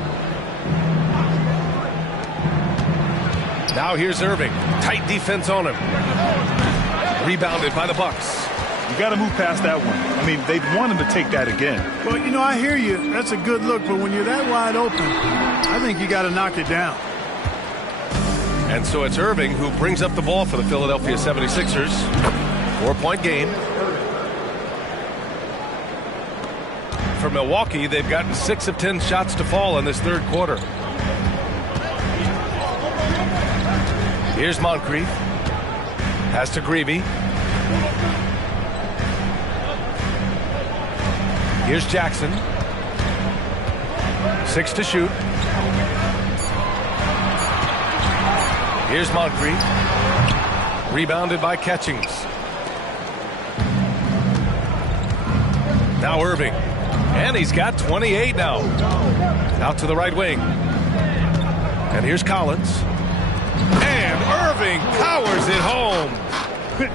Now here's Irving. Tight defense on him. Rebounded by the Bucks. You got to move past that one. I mean, they'd want him to take that again. Well, you know, I hear you. That's a good look, but when you're that wide open, I think you got to knock it down. And so it's Irving who brings up the ball for the Philadelphia 76ers. 4-point game. For Milwaukee, they've gotten 6 of 10 shots to fall in this third quarter. Here's Moncrief. Pass to Greavy. Here's Jackson. 6 to shoot. Here's Moncrief. Rebounded by Catchings. Now Irving. And he's got 28 now. Out to the right wing. And here's Collins. And And Irving powers it home.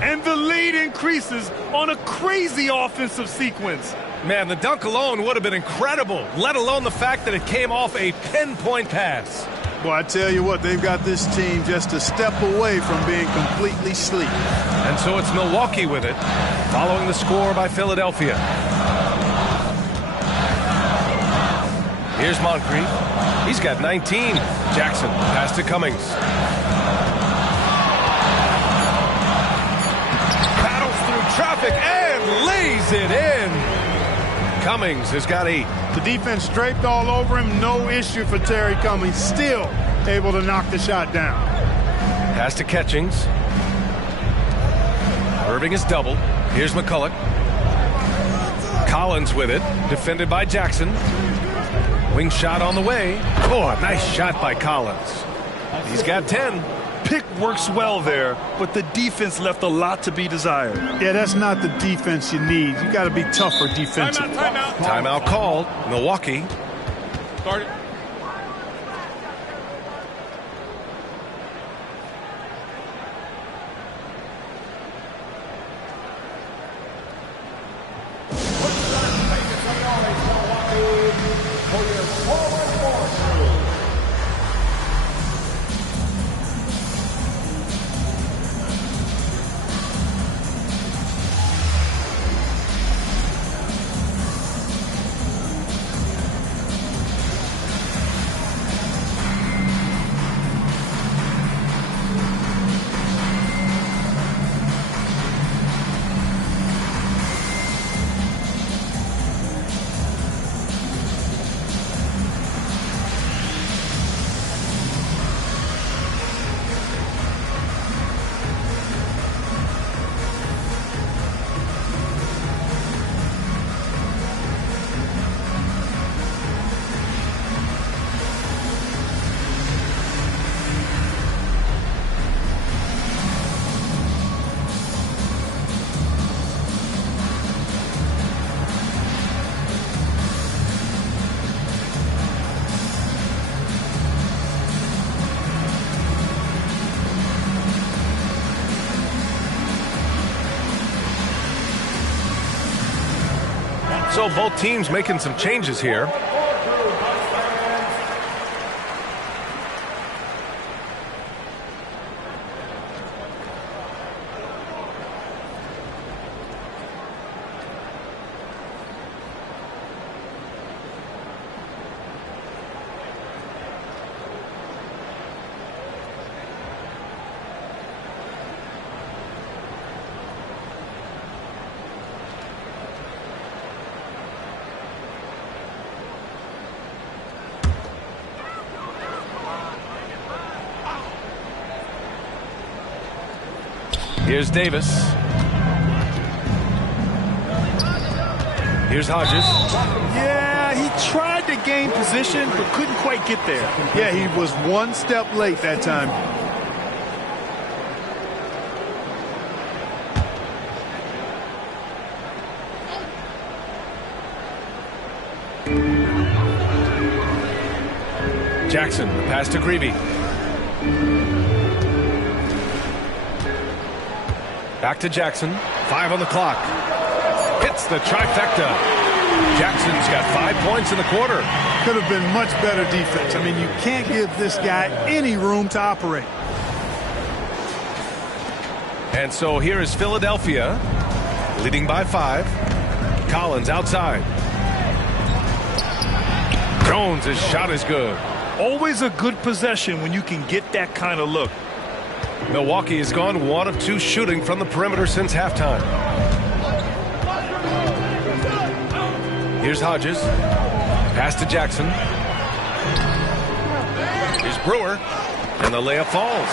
And the lead increases on a crazy offensive sequence. Man, the dunk alone would have been incredible, let alone the fact that it came off a pinpoint pass. Well, I tell you what, they've got this team just a step away from being completely asleep. And so it's Milwaukee with it, following the score by Philadelphia. Here's Moncrief. He's got 19. Jackson, pass to Cummings. Battles through traffic and lays it in. Cummings has got 8. The defense draped all over him. No issue for Terry Cummings. Still able to knock the shot down. Pass to Catchings. Irving is doubled. Here's McCulloch. Collins with it. Defended by Jackson. Wing shot on the way. Oh, a nice shot by Collins. He's got 10. Pick works well there, but the defense left a lot to be desired. Yeah, that's not the defense you need. You got to be tougher defensive. Timeout called. Milwaukee. Start it. So both teams making some changes here. Here's Davis. Here's Hodges. Yeah, he tried to gain position, but couldn't quite get there. Yeah, he was one step late that time. Jackson, pass to Creevy. Back to Jackson. 5 on the clock. Hits the trifecta. Jackson's got 5 points in the quarter. Could have been much better defense. I mean, you can't give this guy any room to operate. And so here is Philadelphia, leading by 5. Collins outside. Jones' shot is good. Always a good possession when you can get that kind of look. Milwaukee has gone 1 of 2 shooting from the perimeter since halftime. Here's Hodges. Pass to Jackson. Here's Brewer. And the layup falls.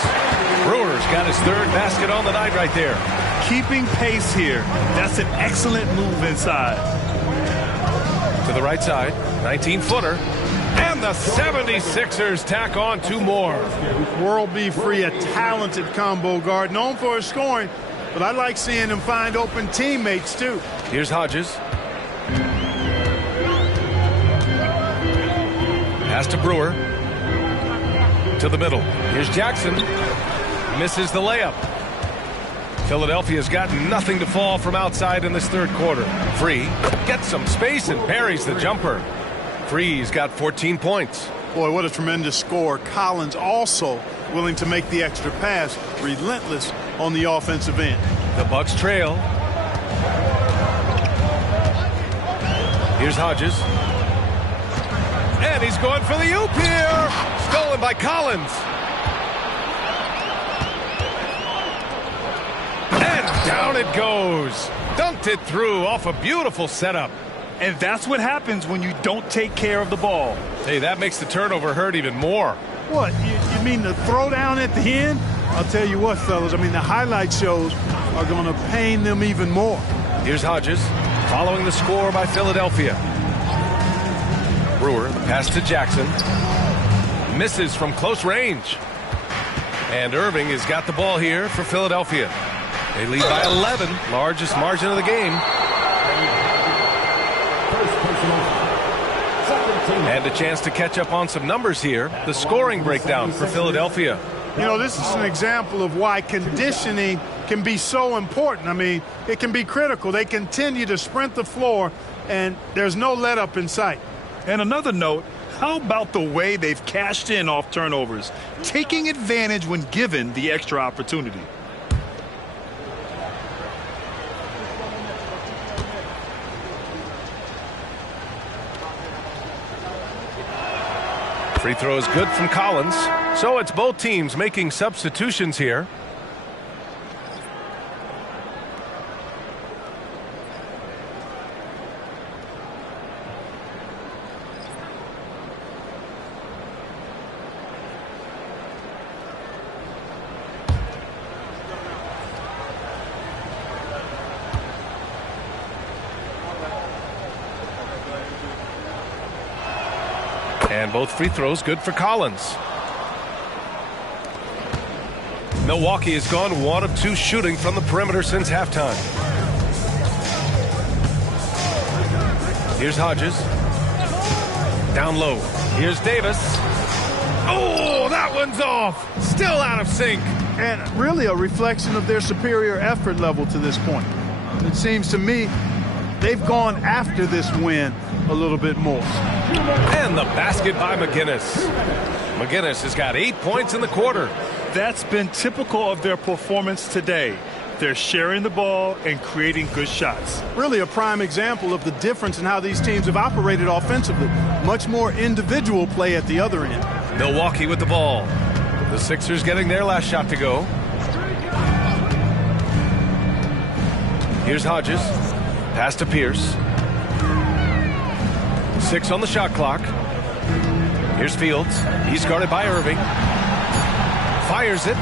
Brewer's got his 3rd basket on the night right there. Keeping pace here. That's an excellent move inside. To the right side. 19-footer. And the 76ers tack on 2 more. World B. Free, a talented combo guard, known for his scoring, but I like seeing him find open teammates, too. Here's Hodges. Pass to Brewer. To the middle. Here's Jackson. Misses the layup. Philadelphia's got nothing to fall from outside in this third quarter. Free gets some space and parries the jumper. Free's got 14 points. Boy, what a tremendous score. Collins also willing to make the extra pass. Relentless on the offensive end. The Bucks trail. Here's Hodges. And he's going for the oop here. Stolen by Collins. And down it goes. Dunked it through off a beautiful setup. And that's what happens when you don't take care of the ball. Hey, that makes the turnover hurt even more. What, you mean the throwdown at the end? I'll tell you what, fellas, I mean, the highlight shows are going to pain them even more. Here's Hodges following the score by Philadelphia. Brewer, the pass to Jackson. Misses from close range. And Irving has got the ball here for Philadelphia. They lead by 11, largest margin of the game. And a chance to catch up on some numbers here. The scoring breakdown for Philadelphia. You know, this is an example of why conditioning can be so important. I mean, it can be critical. They continue to sprint the floor, and there's no let up in sight. And another note, how about the way they've cashed in off turnovers, taking advantage when given the extra opportunity? Free throw is good from Collins. So it's both teams making substitutions here. And both free throws good for Collins. Milwaukee has gone 1 of 2 shooting from the perimeter since halftime. Here's Hodges. Down low. Here's Davis. Oh, that one's off. Still out of sync. And really a reflection of their superior effort level to this point. It seems to me they've gone after this win a little bit more. And the basket by McGinnis. McGinnis has got 8 points in the quarter. That's been typical of their performance today. They're sharing the ball and creating good shots. Really a prime example of the difference in how these teams have operated offensively. Much more individual play at the other end. Milwaukee with the ball. The Sixers getting their last shot to go. Here's Hodges. Pass to Pierce. 6 on the shot clock. Here's Fields. He's guarded by Irving. Fires it.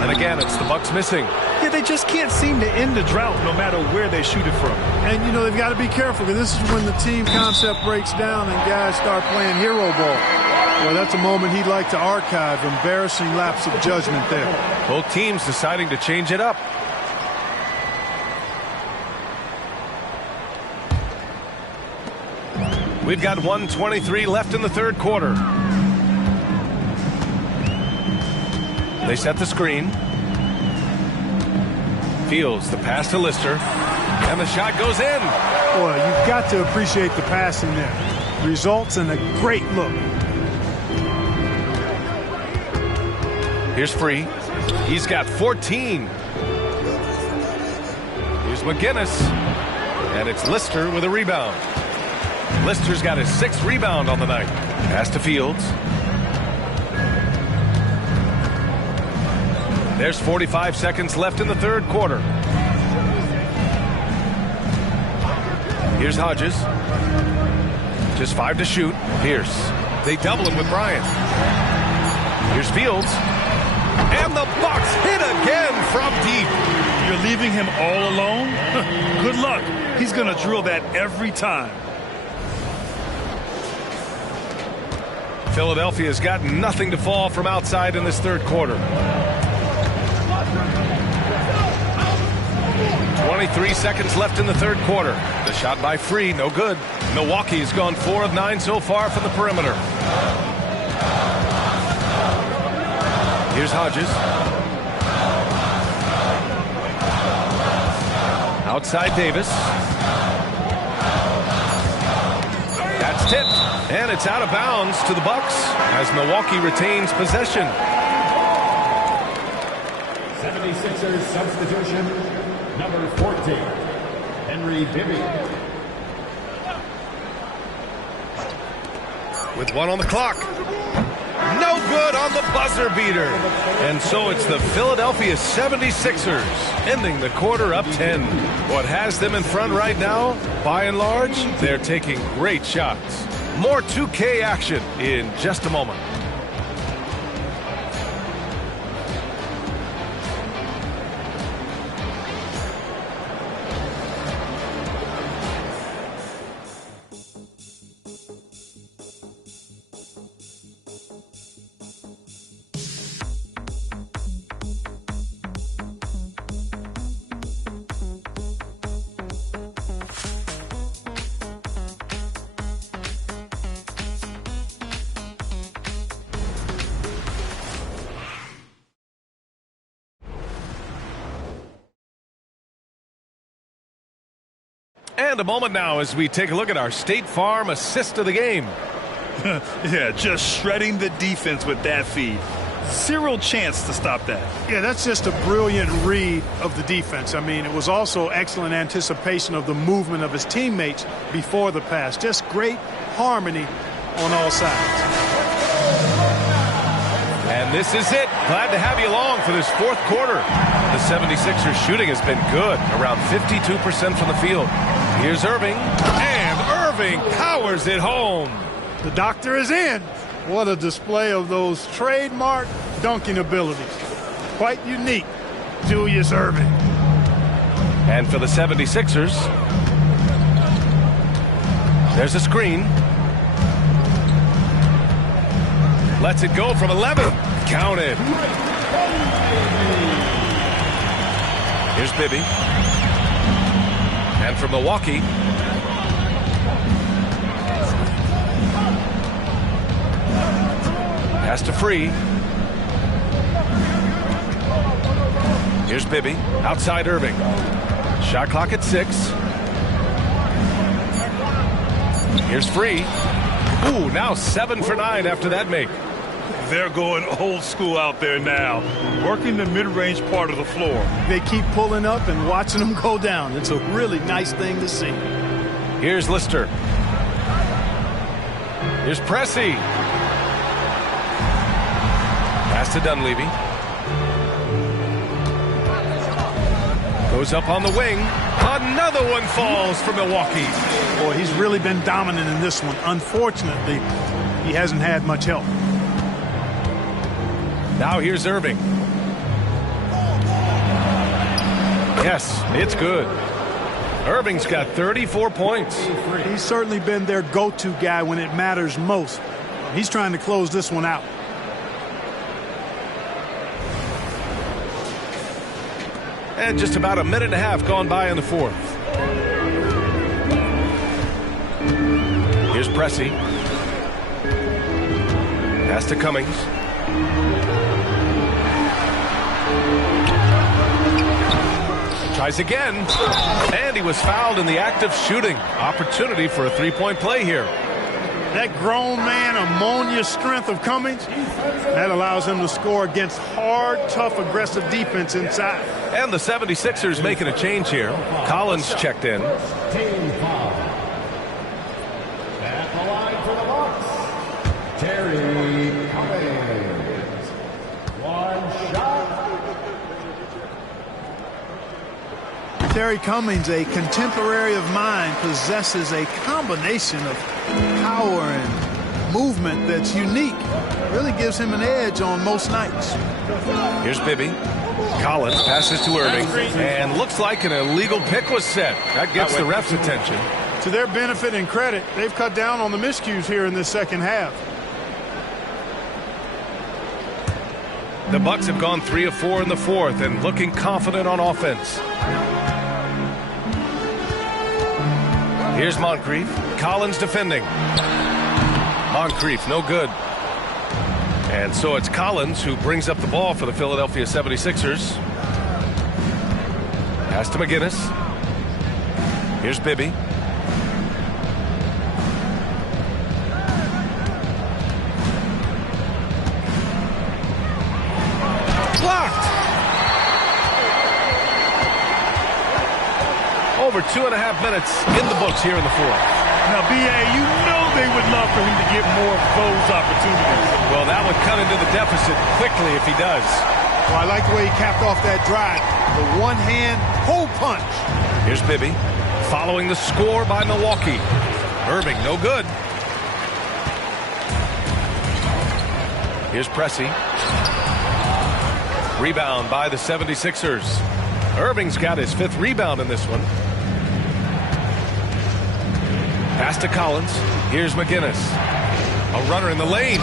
And again, it's the Bucks missing. Yeah, they just can't seem to end the drought no matter where they shoot it from. And, you know, they've got to be careful because this is when the team concept breaks down and guys start playing hero ball. Well, that's a moment he'd like to archive. Embarrassing lapse of judgment there. Both teams deciding to change it up. We've got 1:23 left in the third quarter. They set the screen. Fields the pass to Lister. And the shot goes in. Boy, you've got to appreciate the passing there. Results in a great look. Here's Free. He's got 14. Here's McGinnis. And it's Lister with a rebound. Lister's got his 6th rebound on the night. Pass to Fields. There's 45 seconds left in the third quarter. Here's Hodges. Just 5 to shoot. Pierce. They double him with Bryant. Here's Fields. And the Bucks hit again from deep. You're leaving him all alone? Good luck. He's going to drill that every time. Philadelphia's got nothing to fall from outside in this third quarter. 23 seconds left in the third quarter. The shot by Free, no good. Milwaukee's gone 4 of 9 so far from the perimeter. Here's Hodges. Outside Davis. That's tipped, and it's out of bounds to the Bucks as Milwaukee retains possession. 76ers substitution, number 14, Henry Bibby. With 1 on the clock. No good on the buzzer beater. And so it's the Philadelphia 76ers ending the quarter up 10. What has them in front right now, by and large, they're taking great shots. More 2K action in just a moment. And a moment now as we take a look at our State Farm assist of the game. Yeah, just shredding the defense with that feed. Zero chance to stop that. Yeah, that's just a brilliant read of the defense. I mean, it was also excellent anticipation of the movement of his teammates before the pass. Just great harmony on all sides. And this is it. Glad to have you along for this fourth quarter. The 76ers shooting has been good, around 52% from the field. Here's Irving, and Irving powers it home. The doctor is in. What a display of those trademark dunking abilities. Quite unique, Julius Irving. And for the 76ers, there's a screen. Lets it go from 11. Counted. Here's Bibby. And from Milwaukee, pass to Free. Here's Bibby. Outside Irving. Shot clock at 6. Here's Free. Ooh, now 7 for 9 after that make. They're going old school out there now, working the mid-range part of the floor. They keep pulling up and watching them go down. It's a really nice thing to see. Here's Lister. Here's Pressey. Pass to Dunleavy. Goes up on the wing. Another one falls for Milwaukee. Boy, he's really been dominant in this one. Unfortunately, he hasn't had much help. Now here's Irving. Yes, it's good. Irving's got 34 points. He's certainly been their go-to guy when it matters most. He's trying to close this one out. And just about a minute and a half gone by in the fourth. Here's Pressey. Pass to Cummings. Tries again, and he was fouled in the act of shooting. Opportunity for a three-point play here. That grown man ammonia strength of Cummings, that allows him to score against hard, tough, aggressive defense inside. And the 76ers making a change here. Collins checked in. Team foul. At the line for the Bucks, Terry Cummings. One shot. Terry Cummings, a contemporary of mine, possesses a combination of power and movement that's unique. Really gives him an edge on most nights. Here's Bibby. Collins passes to Irving, and looks like an illegal pick was set. That gets the ref's attention. To their benefit and credit, they've cut down on the miscues here in this second half. The Bucks have gone 3 of 4 in the fourth and looking confident on offense. Here's Moncrief. Collins defending. Moncrief, no good. And so it's Collins who brings up the ball for the Philadelphia 76ers. Pass to McGinnis. Here's Bibby. Blocked. Over 2.5 minutes in the books here in the fourth. Now, B.A., you know they would love for him to get more of those opportunities. Well, that would cut into the deficit quickly if he does. Well, I like the way he capped off that drive. The one-hand hole punch. Here's Bibby following the score by Milwaukee. Irving, no good. Here's Pressey. Rebound by the 76ers. Irving's got his 5th rebound in this one. Pass to Collins. Here's McGinnis. A runner in the lane.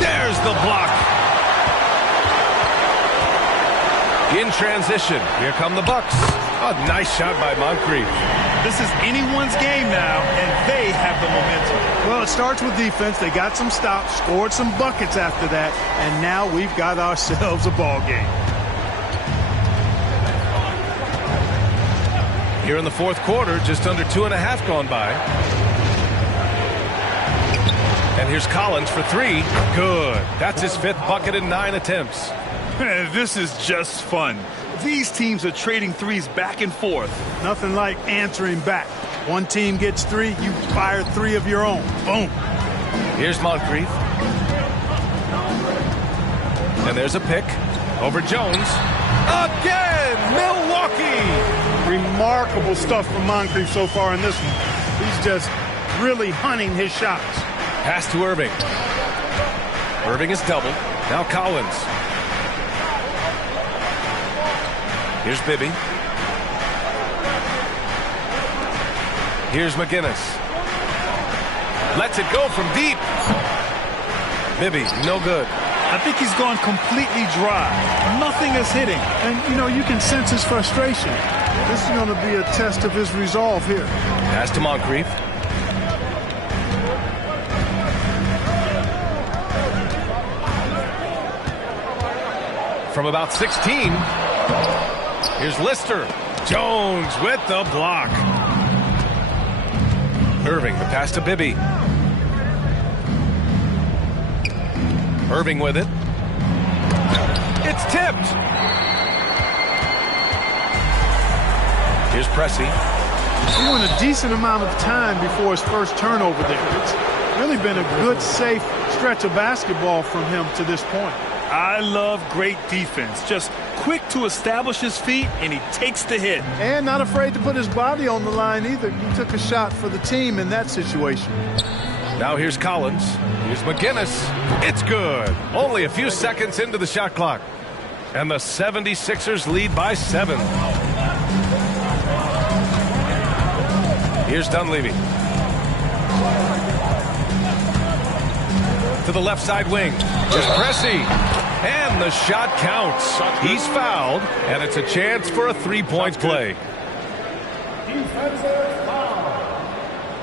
There's the block. In transition. Here come the Bucks. A nice shot by Moncrief. This is anyone's game now, and they have the momentum. Well, it starts with defense. They got some stops, scored some buckets after that, and now we've got ourselves a ball game. Here in the fourth quarter, just under 2.5 gone by. And here's Collins for 3. Good. That's his 5th bucket in 9 attempts. This is just fun. These teams are trading threes back and forth. Nothing like answering back. One team gets 3, you fire 3 of your own. Boom. Here's Moncrief. And there's a pick over Jones. Again, Milwaukee. Remarkable stuff from Moncrief so far in this one. He's just really hunting his shots. Pass to Irving. Irving is doubled. Now Collins. Here's Bibby. Here's McGinnis. Lets it go from deep. Bibby, no good. I think he's gone completely dry. Nothing is hitting. And, you know, you can sense his frustration. This is going to be a test of his resolve here. Pass to Moncrief. From about 16. Here's Lister. Jones with the block. Irving, the pass to Bibby. Irving with it. It's tipped. Here's Pressey. He went a decent amount of time before his first turnover there. It's really been a good, safe stretch of basketball from him to this point. I love great defense. Just quick to establish his feet, and he takes the hit. And not afraid to put his body on the line either. He took a shot for the team in that situation. Now here's Collins. Here's McGinnis. It's good. Only a few seconds into the shot clock. And the 76ers lead by 7. Here's Dunleavy. To the left side wing. Here's Pressey. And the shot counts. He's fouled, and it's a chance for a 3-point play. Defensive foul.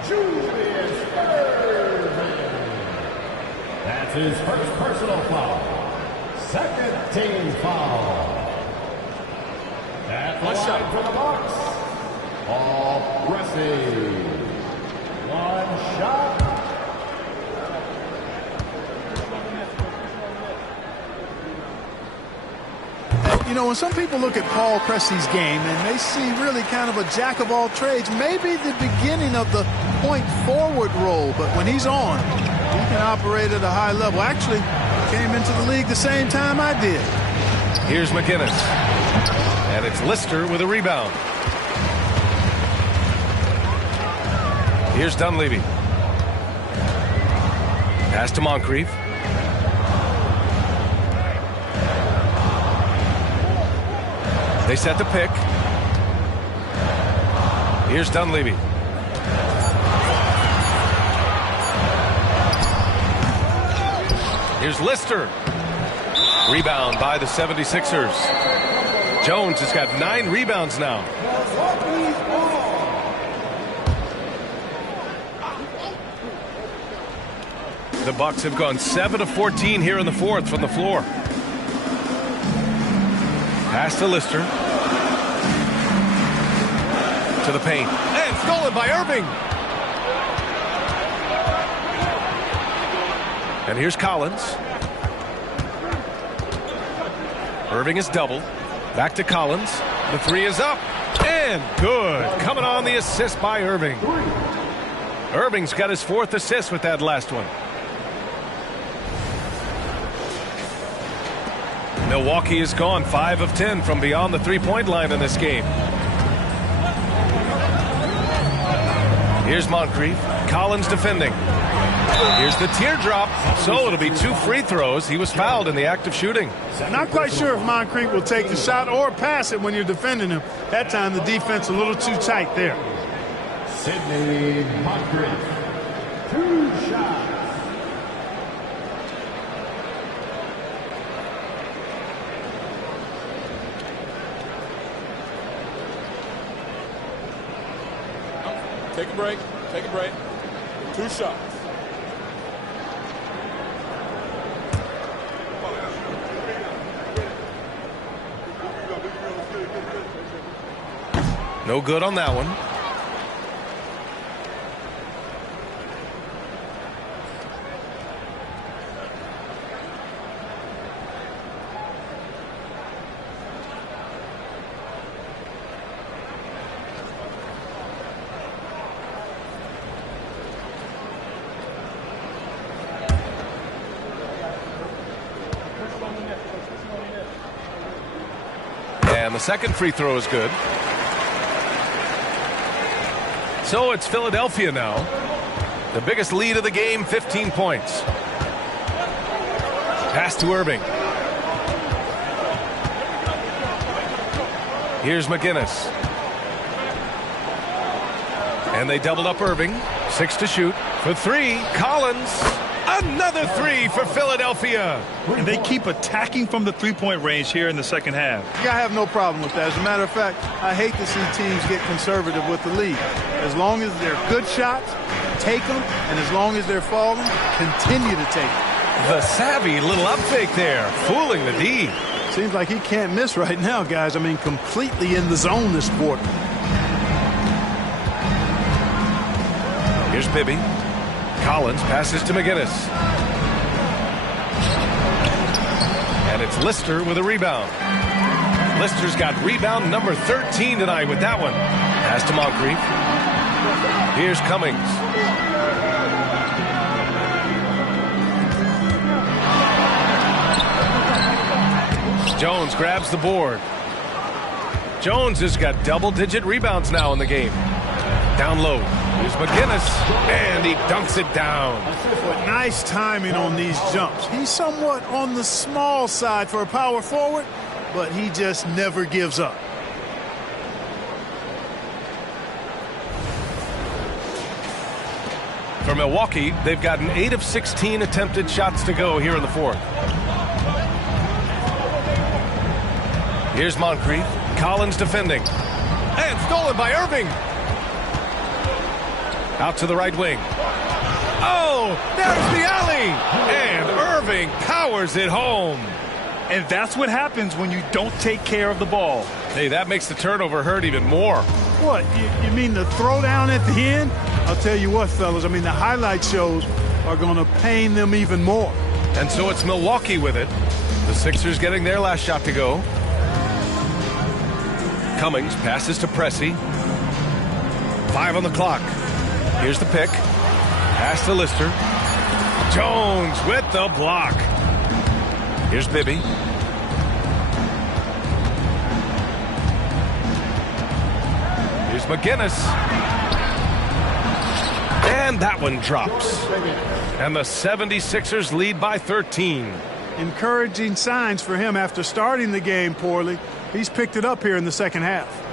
Julius Irving. That's his first personal foul. Second team foul. At the line for the Bucks. Paul Pressey. One shot. You know, when some people look at Paul Pressey's game and they see really kind of a jack of all trades, maybe the beginning of the point forward role, but when he's on, he can operate at a high level. Actually, came into the league the same time I did. Here's McGinnis. And it's Lister with a rebound. Here's Dunleavy. Pass to Moncrief. They set the pick. Here's Dunleavy. Here's Lister. Rebound by the 76ers. Jones has got 9 rebounds now. The Bucks have gone 7 of 14 here in the fourth from the floor. Pass to Lister. To the paint. And stolen by Irving. And here's Collins. Irving is doubled. Back to Collins. The three is up. And good. Coming on the assist by Irving. Irving's got his 4th assist with that last one. Milwaukee is gone 5 of 10 from beyond the three-point line in this game. Here's Moncrief. Collins defending. Here's the teardrop. So it'll be 2 free throws. He was fouled in the act of shooting. Not quite sure if Moncrief will take the shot or pass it when you're defending him. That time the defense a little too tight there. Sidney Moncrief, 2 shots. Take a break. Take a break. 2 shots. No good on that one. And the second free throw is good. So it's Philadelphia now. The biggest lead of the game, 15 points. Pass to Irving. Here's McGinnis. And they doubled up Irving. 6 to shoot. For 3, Collins. Another 3 for Philadelphia. And they keep attacking from the three-point range here in the second half. Yeah, I have no problem with that. As a matter of fact, I hate to see teams get conservative with the lead. As long as they're good shots, take them. And as long as they're falling, continue to take them. The savvy little up fake there, fooling the D. Seems like he can't miss right now, guys. I mean, completely in the zone this quarter. Here's Bibby. Collins passes to McGinnis. And it's Lister with a rebound. Lister's got rebound number 13 tonight with that one. Pass to Moncrief. Here's Cummings. Jones grabs the board. Jones has got double-digit rebounds now in the game. Down low. Here's McGinnis, and he dunks it down. But nice timing on these jumps. He's somewhat on the small side for a power forward, but he just never gives up. For Milwaukee, they've gotten 8 of 16 attempted shots to go here in the fourth. Here's Moncrief. Collins defending. And stolen by Irving. Out to the right wing. Oh, there's the alley. And Irving powers it home. And that's what happens when you don't take care of the ball. Hey, that makes the turnover hurt even more. What, you mean the throwdown at the end? I'll tell you what, fellas, I mean, the highlight shows are going to pain them even more. And so it's Milwaukee with it. The Sixers getting their last shot to go. Cummings passes to Pressey. 5 on the clock. Here's the pick. Pass to Lister. Jones with the block. Here's Bibby. Here's McGinnis. And that one drops. And the 76ers lead by 13. Encouraging signs for him after starting the game poorly. He's picked it up here in the second half.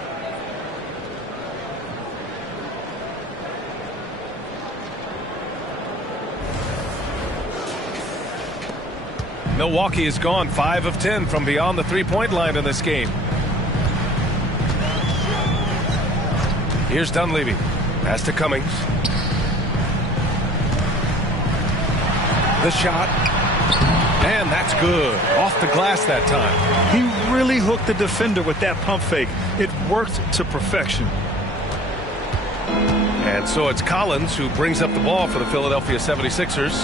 Milwaukee is gone 5 of 10 from beyond the three-point line in this game. Here's Dunleavy. Pass to Cummings. The shot. And that's good. Off the glass that time. He really hooked the defender with that pump fake. It worked to perfection. And so it's Collins who brings up the ball for the Philadelphia 76ers.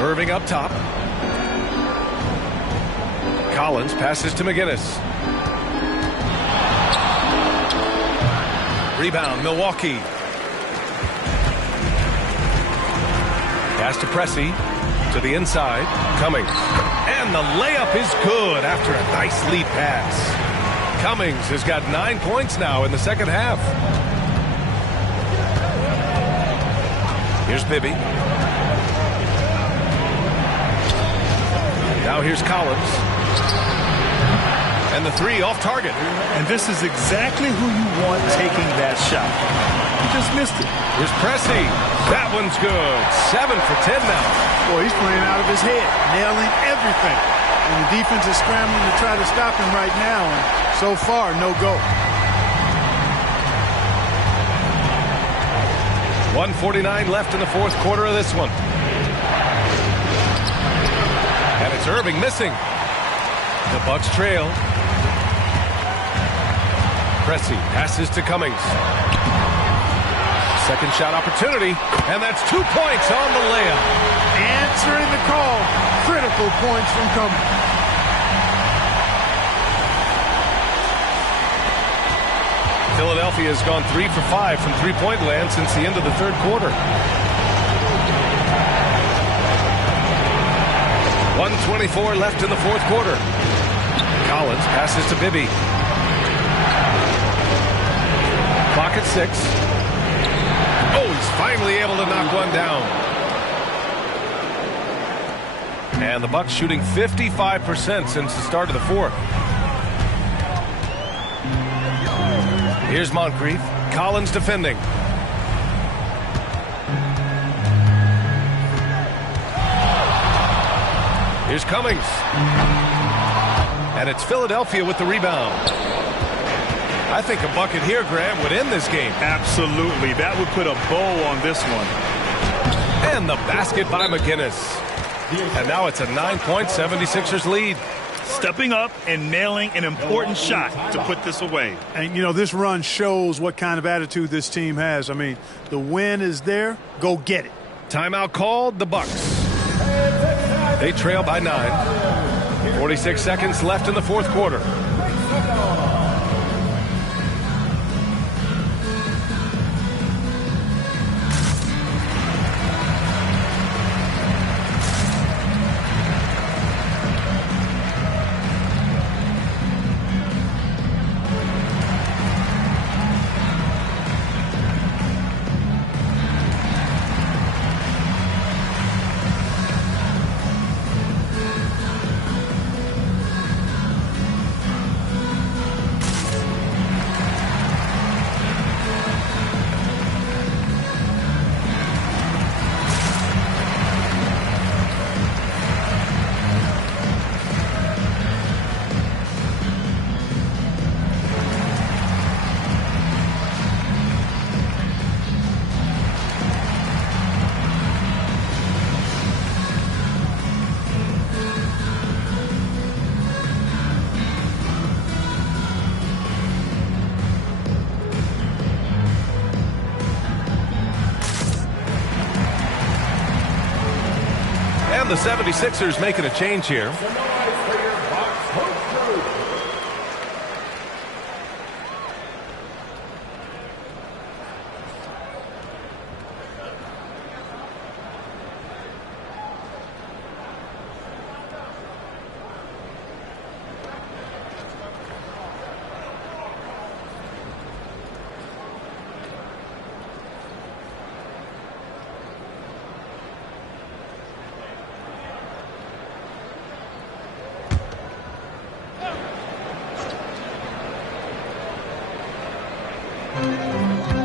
Irving up top. Collins passes to McGinnis. Rebound, Milwaukee. Pass to Pressey. To the inside. Cummings. And the layup is good after a nice lead pass. Cummings has got 9 points now in the second half. Here's Bibby. Now here's Collins. And the three off target. And this is exactly who you want taking that shot. He just missed it. Here's Pressey. That one's good. 7 for 10 now. Boy, he's playing out of his head, nailing everything. And the defense is scrambling to try to stop him right now. And so far, no go. 1:49 left in the fourth quarter of this one. And it's Irving missing. The Bucks trail. Pressey passes to Cummings. Second shot opportunity. And that's 2 points on the layup. Answering the call. Critical points from Cummings. Philadelphia has gone 3 for 5 from three-point land since the end of the third quarter. 1:24 left in the fourth quarter. Collins passes to Bibby. Clock at 6. Oh, he's finally able to knock one down. And the Bucks shooting 55% since the start of the fourth. Here's Moncrief. Collins defending. Here's Cummings. And it's Philadelphia with the rebound. I think a bucket here, Grant, would end this game. Absolutely. That would put a bow on this one. And the basket by McGinnis. And now it's a 9-point 76ers lead. Stepping up and nailing an important shot to put this away. And, you know, this run shows what kind of attitude this team has. I mean, the win is there. Go get it. Timeout called. The Bucks. They trail by 9. 46 seconds left in the fourth quarter. The 76ers making a change here.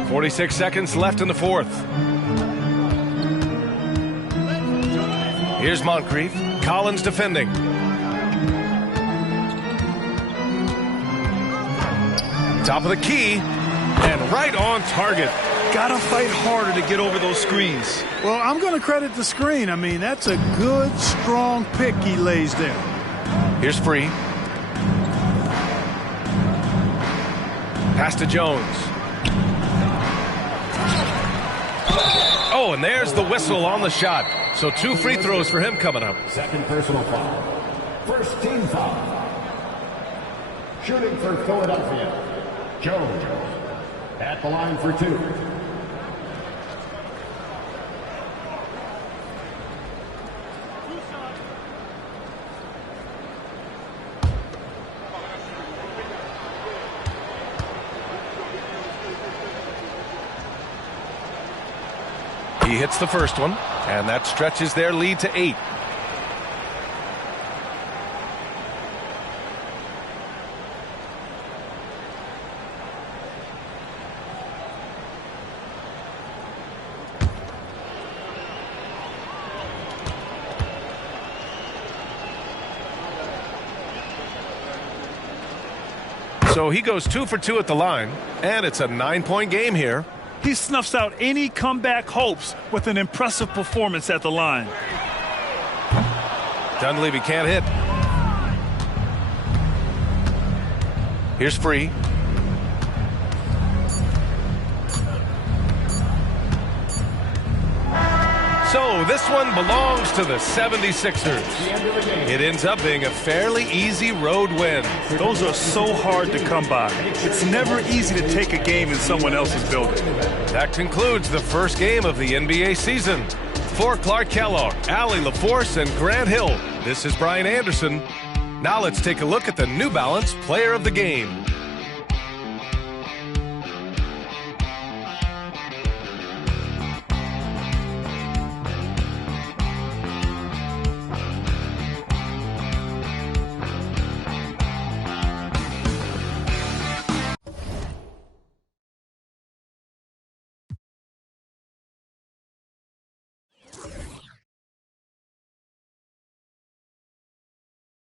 .46 seconds left in the fourth. Here's Moncrief. Collins defending. Top of the key. And right on target. Gotta fight harder to get over those screens. Well, I'm going to credit the screen. I mean, that's a good, strong pick he lays there. Here's Free. Pass to Jones. Oh, and there's the whistle on the shot. So 2 free throws for him coming up. Second personal foul. First team foul. Shooting for Philadelphia, Jones at the line for 2. He hits the first one, and that stretches their lead to 8. So he goes 2 for 2 at the line, and it's a 9-point game here. He snuffs out any comeback hopes with an impressive performance at the line. Dunleavy can't hit. Here's Free. So this one belongs to the 76ers. It ends up being a fairly easy road win. Those are so hard to come by. It's never easy to take a game in someone else's building. That concludes the first game of the NBA season. For Clark Kellogg, Allie LaForce, and Grant Hill, this is Brian Anderson. Now let's take a look at the New Balance Player of the Game.